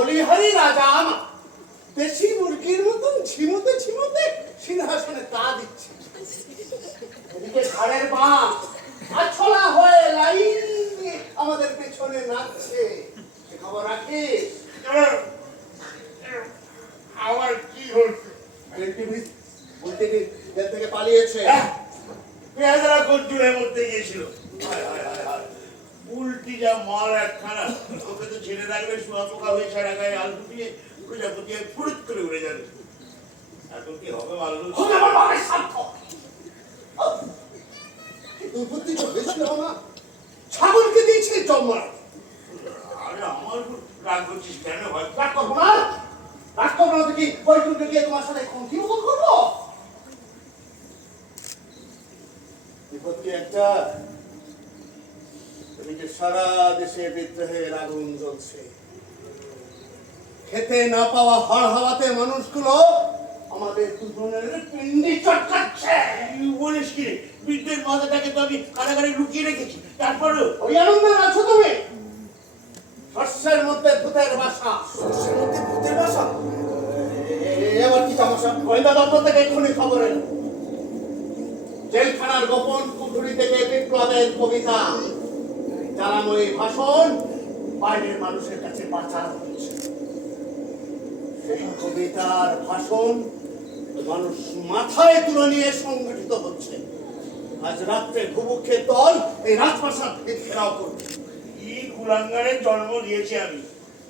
বলিহারি রাজা আমার দেশি মুরগির মতন ঝিমুতে ঝিমুতে সিংহাসনে তা দিচ্ছে। এদিকে ঘাড়ের বাঁ আছলা হয়ে লাইন দিয়ে আমাদের পেছনে নাচছে। এ খবর রাখিস? আমার কি হচ্ছে? উল্টে জেল থেকে পালিয়েছে। পেয়াদারা কোন চুলের মধ্যে গিয়েছিল? হায় হায় হায় হায়। উল্টি যা মাল একখানা, ওকে তো ছেড়ে রাখলে শুয়াপোকা হয়ে সারা গায়ে আল ফুটিয়ে প্রজাপতি ফুরুত করে উড়ে যাবে। এখন কি হবে মাল্লু? হবে আমার বাবার সার্থ। দুর্বুদ্ধি তো হয়েছিল না, ছাগলকে দিয়েছে জম্মা। আরে আমার উপর রাগ করছিস কেন ভাই? রাগ করবো না, রাগ করবো না দেখি বৈকুণ্ঠে গিয়ে তোমার সাথে কি মতন করবো? বিপত্তি একটা, এদিকে সারা দেশে বিদ্রোহের আগুন জ্বলছে। খেতে না পাওয়া হড় হাওয়াতে মানুষগুলো আমাদের দুজনের পিন্ডি চটকাচ্ছে। তুই বলিস কি রে? বৃদ্ধের মাথাটাকে তো আমি কারাগারে লুকিয়ে রেখেছি, তারপরেও ওই আনন্দে আছো তুমি? শস্যের মধ্যে ভূতের বাসা। শস্যের মধ্যে ভূতের বাসা? এবার কি তামাশা? গোয়েন্দা দপ্তর থেকে এক্ষুনি খবর এলো। জেলখানার গোপন কুঠুরি থেকে বিপ্লবের কবিতা, জ্বালাময়ী ভাষণ বাইরের মানুষের কাছে পাচার হচ্ছে। সেই কবিতার ভাষণ মানুষ মাথায় তুলে নিয়ে সংগঠিত হচ্ছে। আজ রাত্রে বুভুক্ষের দল এই রাজপ্রাসাদ ঘেরাও করবে। কি কুলাঙ্গারের জন্ম দিয়েছি আমি।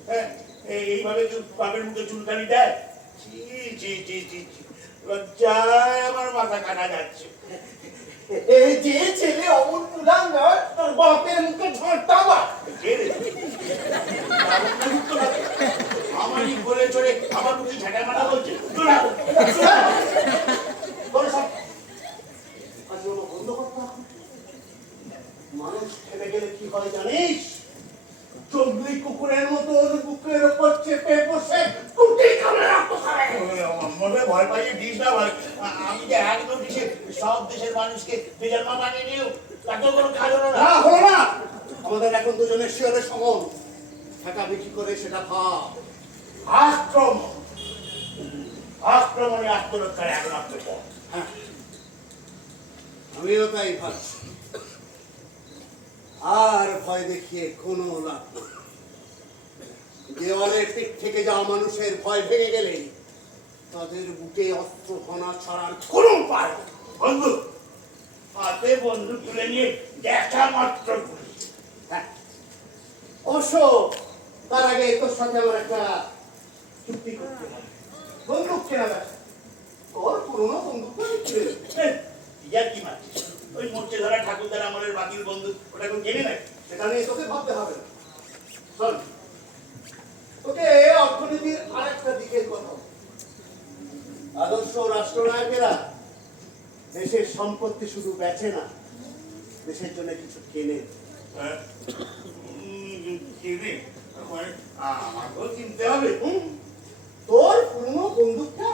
হ্যাঁ, এইভাবে কেউ বাপের মুখে চুলকানি দেয়? জি জি জি জি জি, লজ্জায় আমার মাথা কাটা যাচ্ছে। এই যে ছেলে অমন কুলাঙ্গার, তোর বাপের মুখে ঝড়টাবা। কে রে? আমারই বলে চড়ে আমার মুখে ঝাঁটা মারা বলছে। বন্ধ করতে হবে। মানুষ খেতে গেলে কি হয় জানিস? জঙ্গলি কুকুরের মতো বুকের উপর চেপে বসে কুটি খাবে, রক্ত খাবে। মনে ভয় পাইয়ে দিস না ভাই। আমি যে এক নোটিশে সব দেশের মানুষকে বেজারমা বানিয়ে নিও, তাতেও কোনো কাজ হলো না। না হলো না। আমাদের এখন দুজনের শিয়রের সমান। টাকা বিক্রি করে সেটা ভাব। আক্রমণ, আক্রমণে আত্মরক্ষার একমাত্র পথ। হ্যাঁ, আমিও তাই ভাবছি। আর ভয় দেখিয়ে কোনো লাভ নেই। দেওয়ালের পিঠ থেকে যাওয়া মানুষের ভয় ভেঙে গেলে তাদের বুকে অস্ত্র ঘনা ছাড়ার কোনো উপায় নেই। বন্ধু, হাতে বন্দুক তুলে নিয়ে দেখা মাত্র গুলি। হ্যাঁ, অবশ্য তার আগে তোর সাথে আমার একটা চুক্তি করতে হবে। বন্দুক কেনা বেচা, তোর পুরোনো বন্দুকটা বিক্রি হয়ে যাবে। ইয়ার কি মারছিস? ওই মোর্চে ধরা ঠাকুরদার আমলের বাতিল বন্দুক, ওটা এখন কেনে নেয়। সেটা নিয়ে তোকে ভাবতে হবে না। শোন, তোকে অর্থনীতির আরেকটা দিকের কথা বলি। আদর্শ রাষ্ট্রনায়কেরা দেশের সম্পত্তি শুধু বেচে না, দেশের জন্য কিছু কেনে। হ্যাঁ? কিনে? মানে আমাকেও কিনতে হবে? তোর পুরনো বন্দুকটা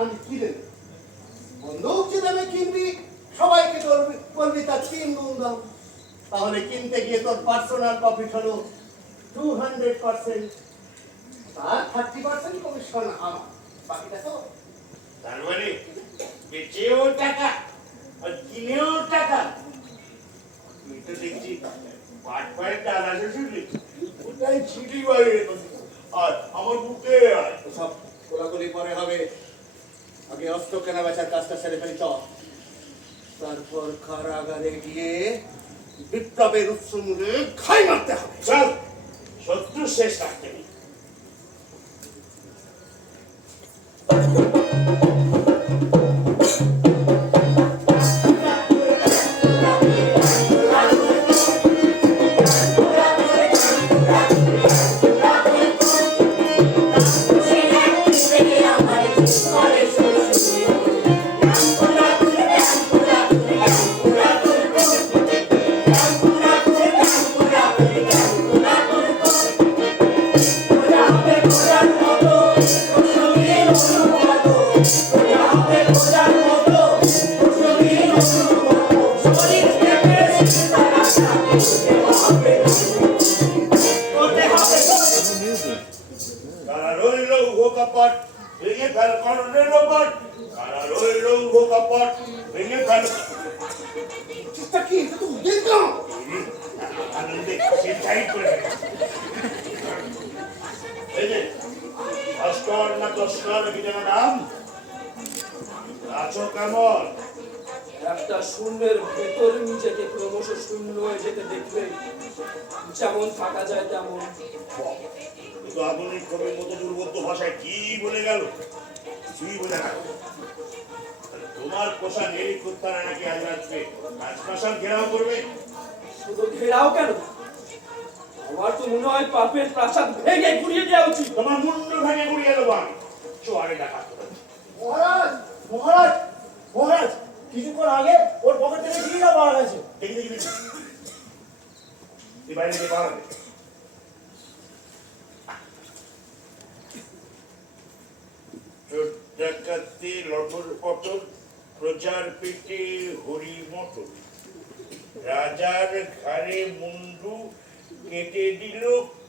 আমি কিনে নেব। বন্দুক যে দামে কিনবি, সবাইকে বলবি তার 3 গুণ দাম। তাহলে কিনতে গিয়ে তোর পার্সোনাল প্রফিট হলো 200%, তার 30% কমিশন আমার, বাকিটা তো। তার মানে বেচেও টাকা আর কিনেও টাকা। তুই তো দেখছি পাট পায়ের টাকা শুনলি, ওটাই ছিটি বাইরে। আর আমার বুকে আয়। সব কোলাকুলি পরে হবে, আগে অস্ত্র কেনা বেচার কাজটা সেরে ফেলি চল। তারপর কারাগারে গিয়ে বিপ্লবের উৎসমুলে খাই মারতে হবে। চল, শত্রু শেষ রাখতে নেই। রইল উহ কপট ভেঙে ফেল কর্ণের ওপর, কারা রইল উহ কপট ভেঙে ফেল। চেষ্টা কি এটা তো ওদের কাম। আনন্দে সে টাইট করে ফেলেছে। এই যে ভাস্কর না তস্কর কি যেন নাম, আছো কেমন? একটা শূন্যের ভেতর নিজেকে ক্রমশ শূন্য হয়ে যেতে দেখলে যেমন থাকা যায় তেমন। কিন্তু আধুনিক কবির মতো দুর্বোধ্য ভাষায় কি বলে গেল, কিছুই বলে গেল। তোমার পোষা নেই কুত্তারা নাকি আজ রাত্রে রাজপ্রাসাদ ঘেরাও করবে? শুধু ঘেরাও কেন, আমার তো মনে হয় পাপের প্রাসাদ ভেঙে গুড়িয়ে দেওয়া উচিত। তোমার মুন্ডু ভেঙে গুড়িয়ে দেবো আমি, চোয়ারে ডাকাত করে। মহারাজ মহারাজ মহারাজ, কিছুক্ষণ আগে ওর পকেট থেকে টিকিটা পাওয়া গেছে। দেখি দেখি দেখি, তুই বাইরে গিয়ে পাওয়া যাবে। চোর ডাকাতি লটর পটর, প্রজার পেটে হরি মটর, রাজার ঘাড়ে মুন্ডু কেটে দিল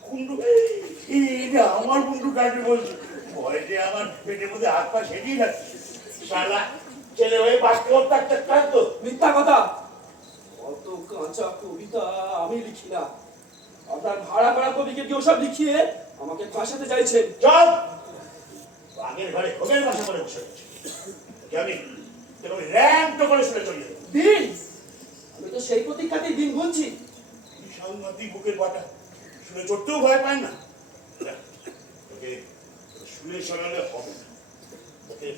কুন্ডু। এটা আমার মুন্ডু কাটবে বলছে, ভয়তে আমার পেটের মধ্যে হাত পা সেদিয়ে যাচ্ছে। শালা ছেলে হয়ে বাঁচতে হত্যা কাটতো। মিথ্যা কথা, অত কাঁচা কবিতা আমি লিখি না। আপনার ভাড়া করা কবিকে কি ওসব লিখিয়ে আমাকে ফাঁসাতে চাইছেন? চল, আগের ঘরে খোগের বাসা করে বসে আছে। আমি র্যাম্প করে শুনে চলে যাবো। দিন, আমি তো সেই প্রতীক্ষাতেই দিন গুনছি। সাংঘাতিক বুকের পাটা, শুনে চড়তেও ভয় পায় না। তোকে শুনে শোনালে হবে না। তোকে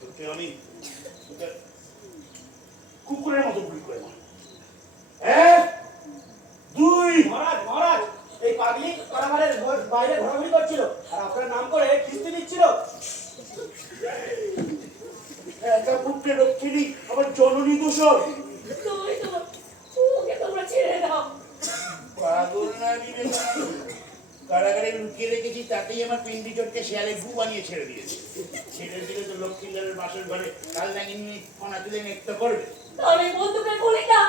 তোকে আমি তোকে কুকুরের মতো গুলি করে মারব। এক, দুই। মহারাজ মহারাজ, এই পাগলি কারাগারের বাইরে ঘোরাঘুরি করছিল আর আপনার নাম করে কিস্তি দিচ্ছিল। একা পুত্রে রক্ষিণী আমার জননী দূষণ। তুমি তো ওকে তোমরা ছেড়ে দাও। পাগল না দিলে কারাগারে লুকিয়ে রেখেছি, তাতেই আমার পিন্ডি চটকে শেয়ালে গু বানিয়ে ছেড়ে দিয়েছে। ছেড়ে দিলে তো লক্ষ্মীলালের বাসের ঘরে কাল নাকি নিয়ে ফোনা তুলে নেক্ত করবে। তাহলে বন্দুকের গুলিটা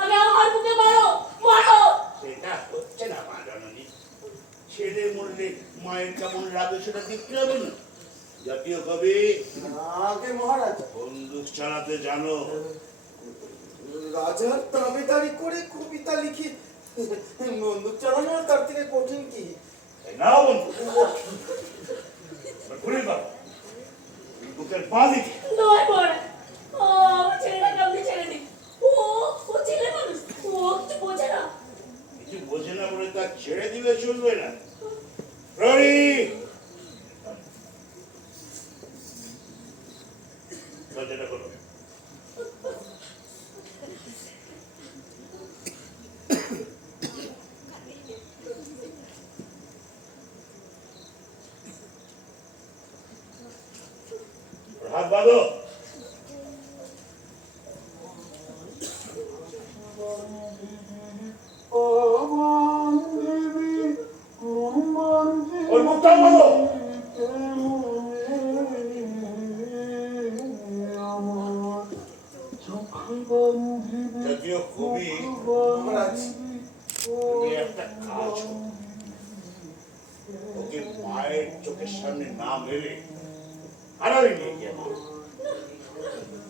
আগে আমার বুকে মারো, মারো। সেটা হচ্ছে না মা জননী। ছেলে মরলে মায়ের কেমন লাগে সেটা দেখতে হবে না। জাতীয় কবি, আগে মহারাজ, বন্দুক চালাতে জানো? রাজার দাবিদারি করে কবিতা লিখি, বন্দুক চালানো তার থেকে কঠিন কি? নাও বন্দুক, ঘুরে পাবো বুকের পা দিকে। নয় পড়ে আমার ছেলেটাকে আপনি ছেড়ে দিন। ও ছেলে মানুষ, ও কিছু বোঝে না। কিছু বোঝে না বলে তার ছেড়ে দিলে চলবে না। প্রহরী, দরজাটা খোলো। হাত বাঁধো। ওর মুখটা বাঁধো। জাতীয় কবি, মহারাজ, তুমি একটা কাজ করো। ওকে মায়ের চোখের সামনে না মেরে আড়ালে নিয়ে গিয়ে মারো।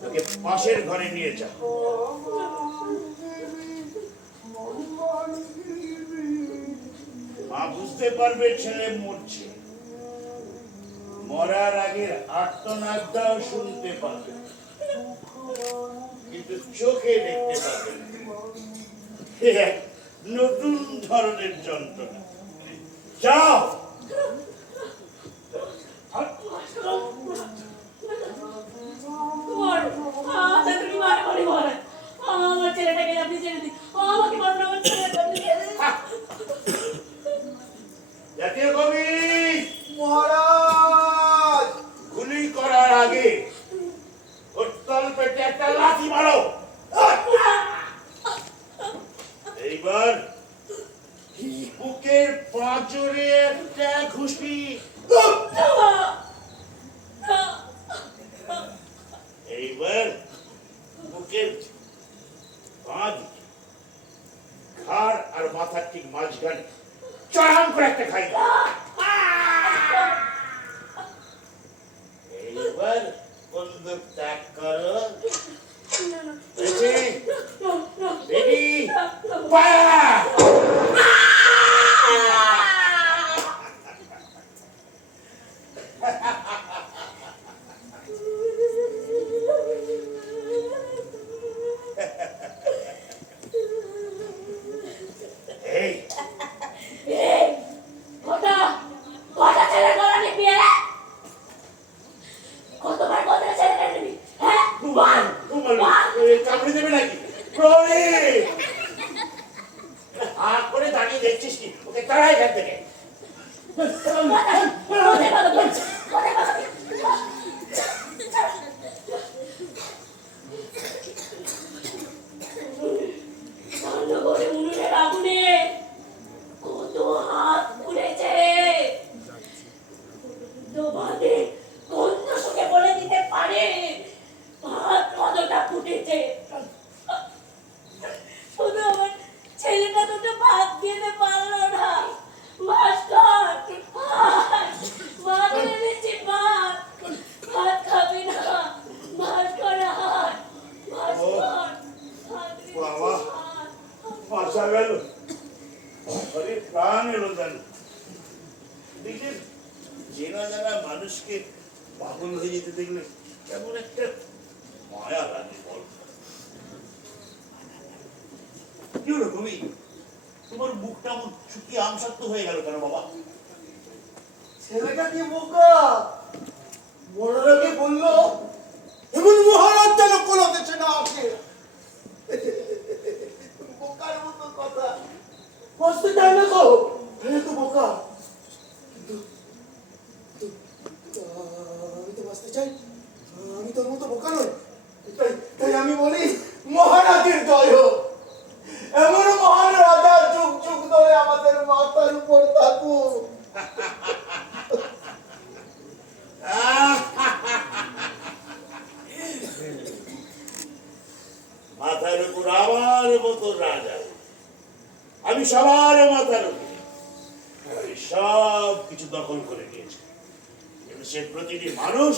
ওকে পাশের ঘরে নিয়ে যাও। মা বুঝতে পারবে ছেলে মরছে, মরার আগে আর্তনাদটাও শুনতে পাবে, কিন্তু চোখে দেখতে পাবে না। এক নতুন ধরনের যন্ত্রণা। যাও। আমার ছেলেটাকে আপনি ছেড়ে দিন, আমাকে মারুন, আমার ছেলেটাকে আপনি ছেড়ে দিন। জাতীয় কবি, মহারাজ, গুলি করার আগে ওর তল পেটে একটা লাথি মারো। এইবার বুকের পাঁচরে একটা ঘুষি। এইবার বুকের বাঁ দিকে ঘাড় আর মাথার ঠিক মাঝখানে চড়াম করে একটা খাই দাও। কোথায় পালাবি? কোথায় পালাবি? রান্নাঘরে উনুনের আগুনে কত হাত পুড়েছে। বাদে গন্ধ শুকে বলে দিতে পারে ভাত কতটা ফুটেছে। শুধু আমার ছেলেটা দুটো ভাত দিতে পারলো না। মাস্টার ভাত এনেছি, ভাত ভাত খাবি না? মাস্টার হাত মাস্টার বাবা, বাঁচা গেল, শরীর প্রাণ এলো যেন। দেখলেন, চেনা জানা মানুষকে পাগল হয়ে যেতে দেখলে কেমন একটা মায়া লাগে বল। কি হলো কবি, তোমার মুখটা এমন শুকিয়ে আমসত্ব হয়ে গেল কেন বাবা? ছেলেটা কি বোকা, বড় লোকে বললো এমন মহারাজ যেন কোনো দেশে না আসে। বোকার মতো কথা, বুঝতে চাই না গো, তো বোকা। কিন্তু আমি তো বাঁচতে চাই, আমি তোর মতো বোকা নই। তাই আমি বলি মহারাজের জয় হোক। এমন মহান রাজা যুগ যুগ ধরে আমাদের মাথার উপর থাকুক। মাথার উপর আমার মতো রাজা, আমি সবার মাথার উপর, আমি সব কিছু দখল করে নিয়েছি। সে প্রতিটি মানুষ,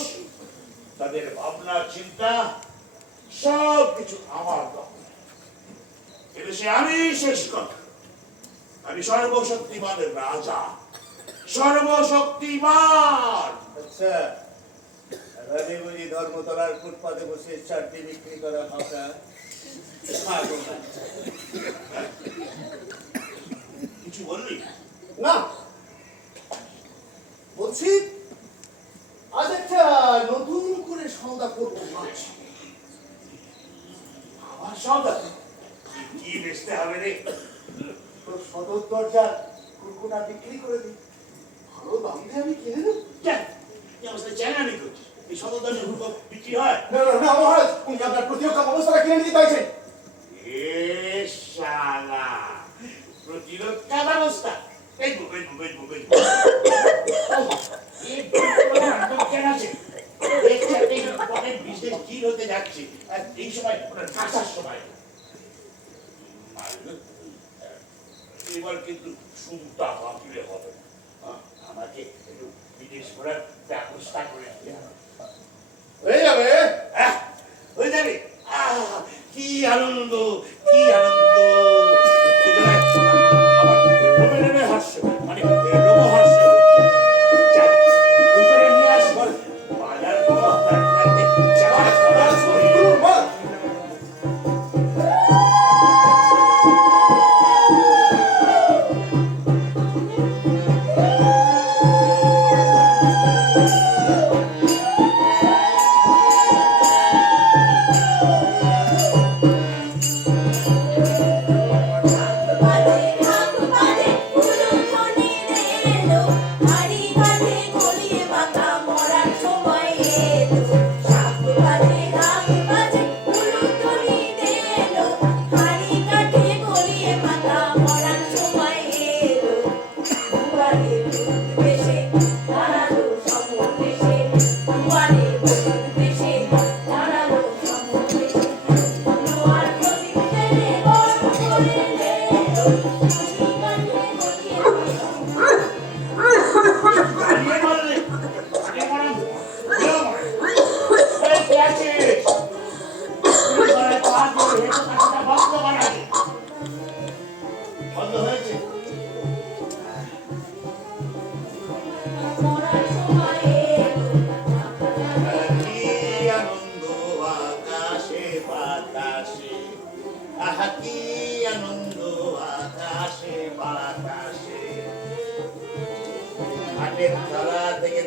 তাদের ভাবনা চিন্তা সব কিছু আমার দখল। সে আমি শেষ কথা, আমি সর্বশক্তিমানের রাজা, সর্বশক্তিমান। আচ্ছা, রানী বুঝি ধর্মতলার ফুটপাতে বসে চারটি বিক্রি করা ফাঁকা। কিছু বললি না, বলছি আজ একটা নতুন করে সওদা করবো ভাবছি। আমার সওদা কি বেচতে হবে রে? তোর সদর দরজার কুরকুনা বিক্রি করে দিই, ভালো দাম দিয়ে আমি কিনে নেব। কেন এই অবস্থায় চ্যানানি করছিস? এই সদরদানে হুড়কো বিক্রি হয়? না না না মহারাজ, উনি আপনার প্রতিরক্ষা ব্যবস্থাটা কিনে নিতে চাইছেন। এ শালা, প্রতিরক্ষা ব্যবস্থা? এই বুক কেন আছে? দেখছি এই পরের বিজনেস কি হতে যাচ্ছে, আর এই সময় ওটা কাঁচার সময়। এবার কিন্তু সুদটা বাঁচলে হবে না। আমাকে একটু বিদেশ ঘোরার ব্যবস্থা করে দিতে হবে। হয়ে যাবে। হ্যাঁ, হয়ে যাবে। কি আনন্দ, কি আনন্দ! আমার রোমে রোমে হাস্য, মানে রোমহর্ষ হচ্ছে। যাই, উপরে নিয়ে আসবো, বাজার করো, তারপরে যাওয়ার খরচ হয়ে গেল।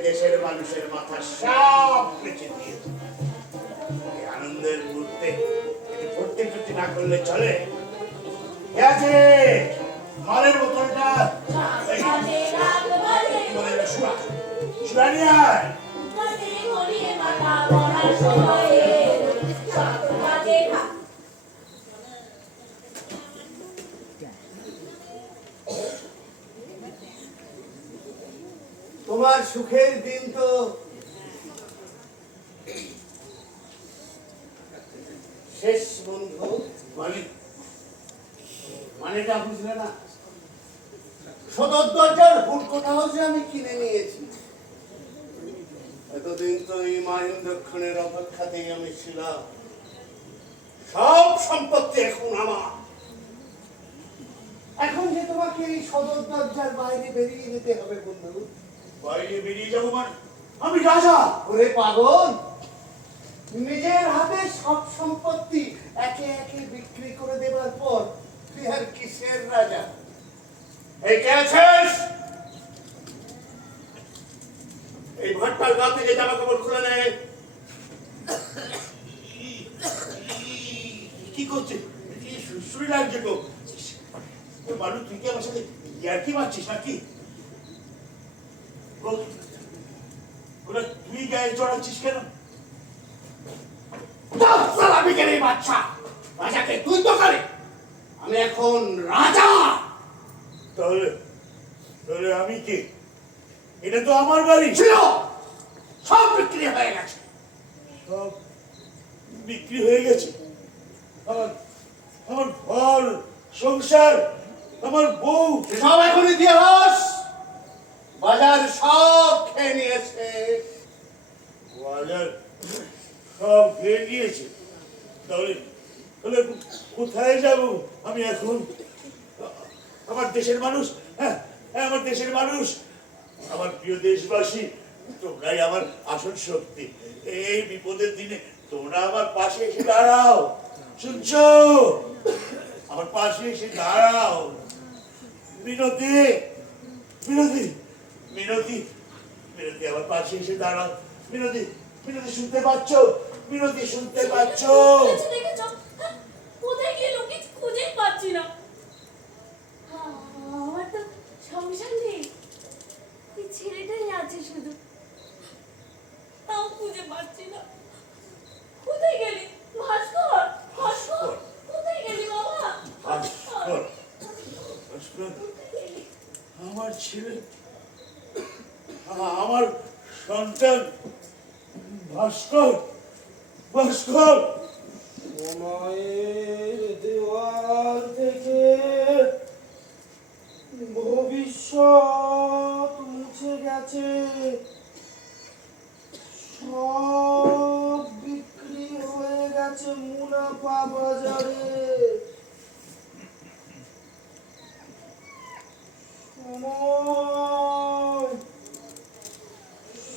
দেশের মানুষের মাথা সব বেঁচে দিয়েছে। আনন্দের মুহূর্তে এটি ফুর্তি টুর্তি না করলে চলে। মালের বোতলটা শিবানী আয়। কাজে ঘড়িয়ে মাথা পড়ার সময়ে সব কাজে তোমার সুখের দিন তো শেষ বন্ধু। মানে মানেটা বুঝলে না? সদর দরজার হুড়কোটা হাউসে আমি কিনে নিয়েছি। এতদিন তো এই মাহেন্দ্রক্ষণের অপেক্ষাতেই আমি ছিলাম। সব সম্পত্তি এখন আমার। এখন যে তোমাকে এই সদর দরজার বাইরে বেরিয়ে যেতে হবে বন্ধু। বাইরে বেরিয়ে যাবো মানে? আমি রাজা। ওরে পাগল, নিজের হাতে সব সম্পত্তি একে একে বিক্রি করে দেবার পর তুই আর কিসের রাজা? এই কে আছিস? এই ভাট্টার গা থেকে জামা কাপড় খুলে নে। কি করছিস? কি সুশ্রী লাগছে গো। বালু, তুই কি আমার সাথে ইয়ার্কি মারছিস নাকি? ওরা তুই গায়ে চড়াচ্ছিস কেন? আমি কেন এই বাচ্চা? রাজাকে তুই তো করে, আমি এখন রাজা। তাহলে তাহলে আমি কে? এটা তো আমার বাড়ি। ছিল, সব বিক্রি হয়ে গেছে। সব বিক্রি হয়ে গেছে। আমার আমার ঘর সংসার, আমার বউ, সব এখন ইতিহাস। বাজার সব খেয়ে নিয়েছে। বাজার সব খেয়ে নিয়েছে। তাহলে তাহলে কোথায় যাব আমি এখন? আমার দেশের মানুষ, হ্যাঁ হ্যাঁ, আমার দেশের মানুষ, আমার প্রিয় দেশবাসী, তোমরাই আমার আসল শক্তি। এই বিপদের দিনে তোমরা আমার পাশে এসে দাঁড়াও। শুনছো? আমার পাশে এসে দাঁড়াও। মিনতি, মিনতি, মিনতি, মিনতি, আমার পাশে এসে দাঁড়াও। মিনতি, মিনতি, শুনতে পাচ্ছ? মিনতি, শুনতে পাচ্ছ? দেখেছো, দেখেছো? কোথায় গেল? কিছু খুঁজেই পাচ্ছি না। আমার তো সংসার নেই, এই ছেলেটাই আছে শুধু, তাও খুঁজে পাচ্ছি না। কোথায় গেলি ভাস্কর? ভাস্কর, কোথায় গেলি বাবা? ভাস্কর, ভাস্কর, আমার ছেলে, আমার সন্তান ভাস্কর, ভাস্কর। সময়ের দেওয়াল থেকে ভবিষ্যৎ মুছে গেছে, সব বিক্রি হয়ে গেছে মুনাফা বাজারে। সময়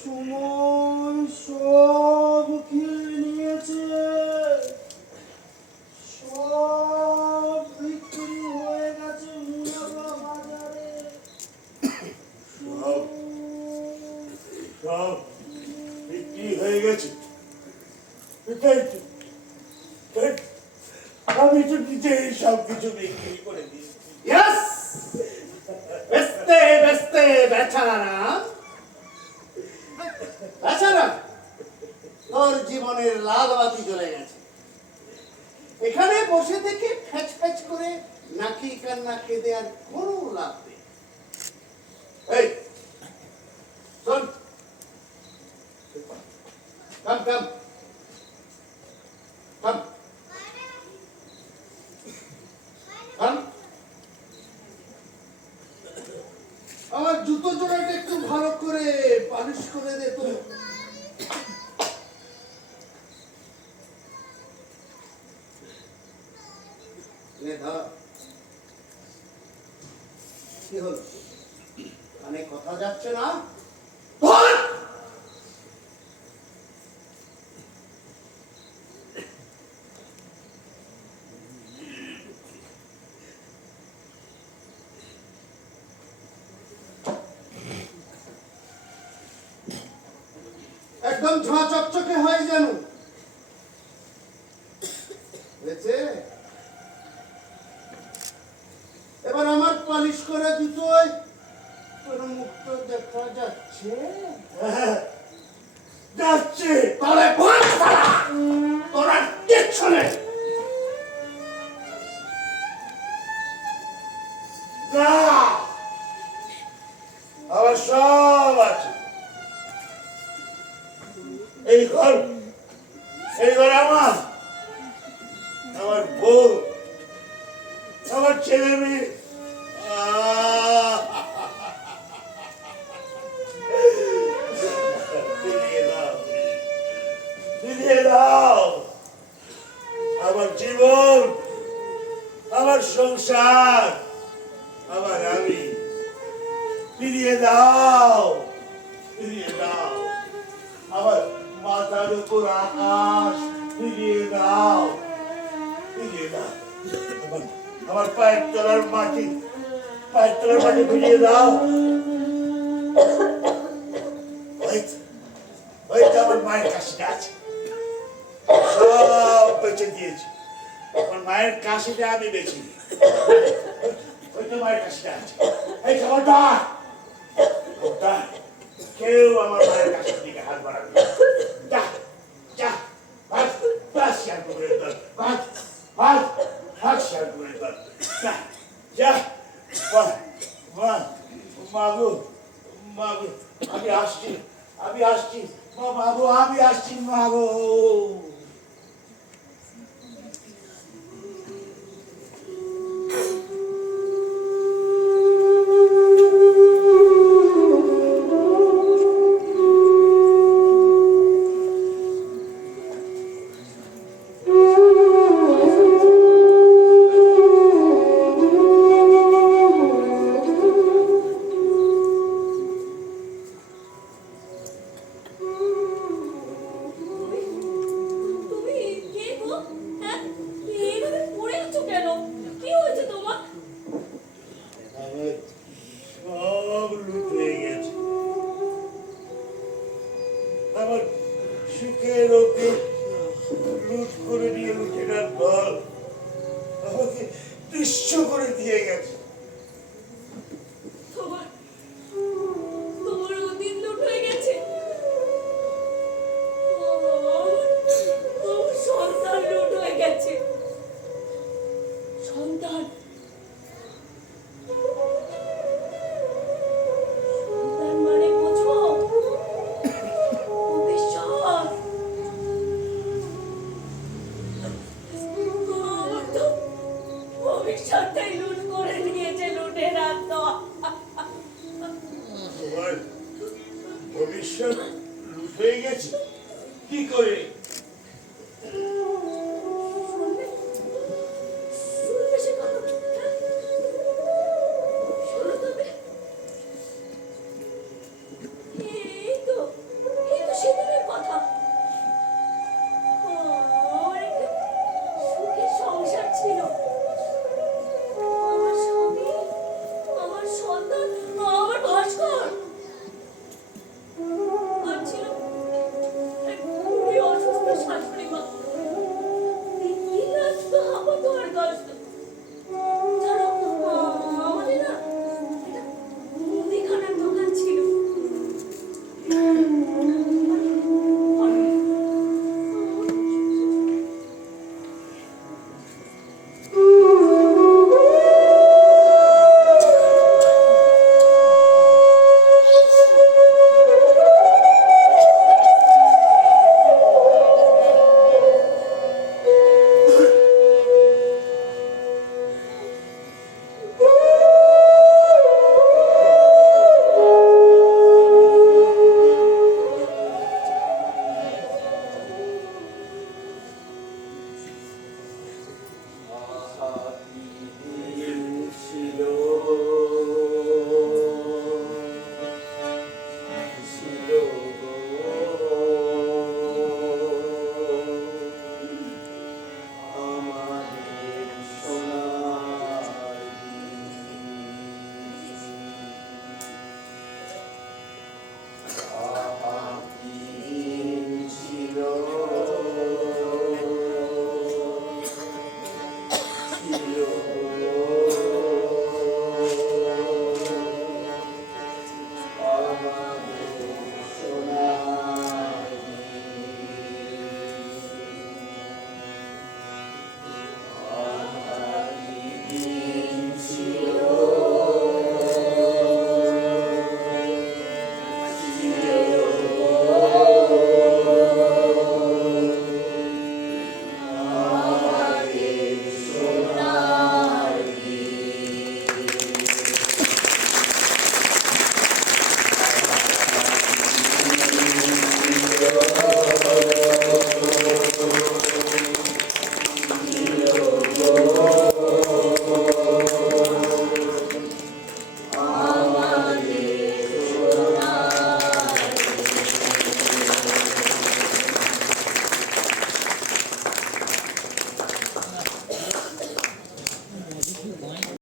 সময় সব খেয়ে নিয়েছে, সব বিক্রি হয়ে গেছে মুনাফা বাজারে। সব সব বিক্রি হয়ে গেছে। তাই তো, তাই আমি তো নিজেই সব কিছু বিক্রি করে দিয়েছি। ইয়েস, বেচতে বেচতে বেচারাম, বেচারাম, তোর জীবনের লাল বাতি জ্বলে গেছে। এখানে বসে থেকে ফ্যাচ ফ্যাচ করে নাকি কান্না কেঁদে আর কোনো লাভ নেই। এই শোন, কাম কাম কাম কাম, আমার জুতো জোড়াটা একটু ভালো করে পালিশ করে দে তো। নে ধর। কি হলো, কানে কথা যাচ্ছে না? ধর! একদম ঝাঁ চকচকে হয় যেন। হয়েছে? এবার আমার পালিশ করা জুতোয় কোনো মুক্ত তো দেখা যাচ্ছে। হ্যাঁ, যাচ্ছে তবে ভয় ছাড়া তোরা কিচ্ছু নেই। না, আমার সব আছে। এই ঘর আমার, আমার বউ, আমার ছেলে মেয়ে। ফিরিয়ে দাও, ফিরিয়ে দাও আমার জীবন, আমার সংসার, আমার আমি। ফিরিয়ে দাও, ফিরিয়ে দাও আমার মাথার উপর আকাশ। ফিরিয়ে দাও, ফিরিয়ে দাও আমার পায়ের তলার মাটি, পায়ের তলার মাটি ফিরিয়ে দাও। ওই তো আমার মায়ের কাশিটা আছে, সব বেঁচে দিয়েছি। আমার মায়ের কাশিটা আমি বেঁচে, ওই তো মায়ের কাশিটা আছে। এই খবরদার, খবরদার কেউ আমার মায়ের কাশির দিকে হাত বাড়াবে না। যা যা, ভাগ ভাগ শেয়ার করে দল, ভাগ ভাগ ভাগ শেয়ার করে দল। যা যা, মাগো মাগো, আমি আসছি, আমি আসছি মাগো, আমি আসছি মাগো। তুমি কে গো? হ্যাঁ, এইভাবে পড়ে আছো কেন? কি হয়েছে তোমার? আমার সব লুট হয়ে গেছে। আমার সুখের ওকে লুট করে নিয়ে লুটেরার দল আমাকে দৃশ্য করে দিয়ে গেছে। তোমার তোমার অতীত লুট হয়ে গেছে। আমার সন্তান লুট হয়ে গেছে। সন্তান, সন্তান মানে বোঝো? ভবিষ্যৎ। আমার তো ভবিষ্যৎটাই লুট করে নিয়েছে লুটেরার দল। তোমার ভবিষ্যৎ লুট হয়ে গেছে কি করে?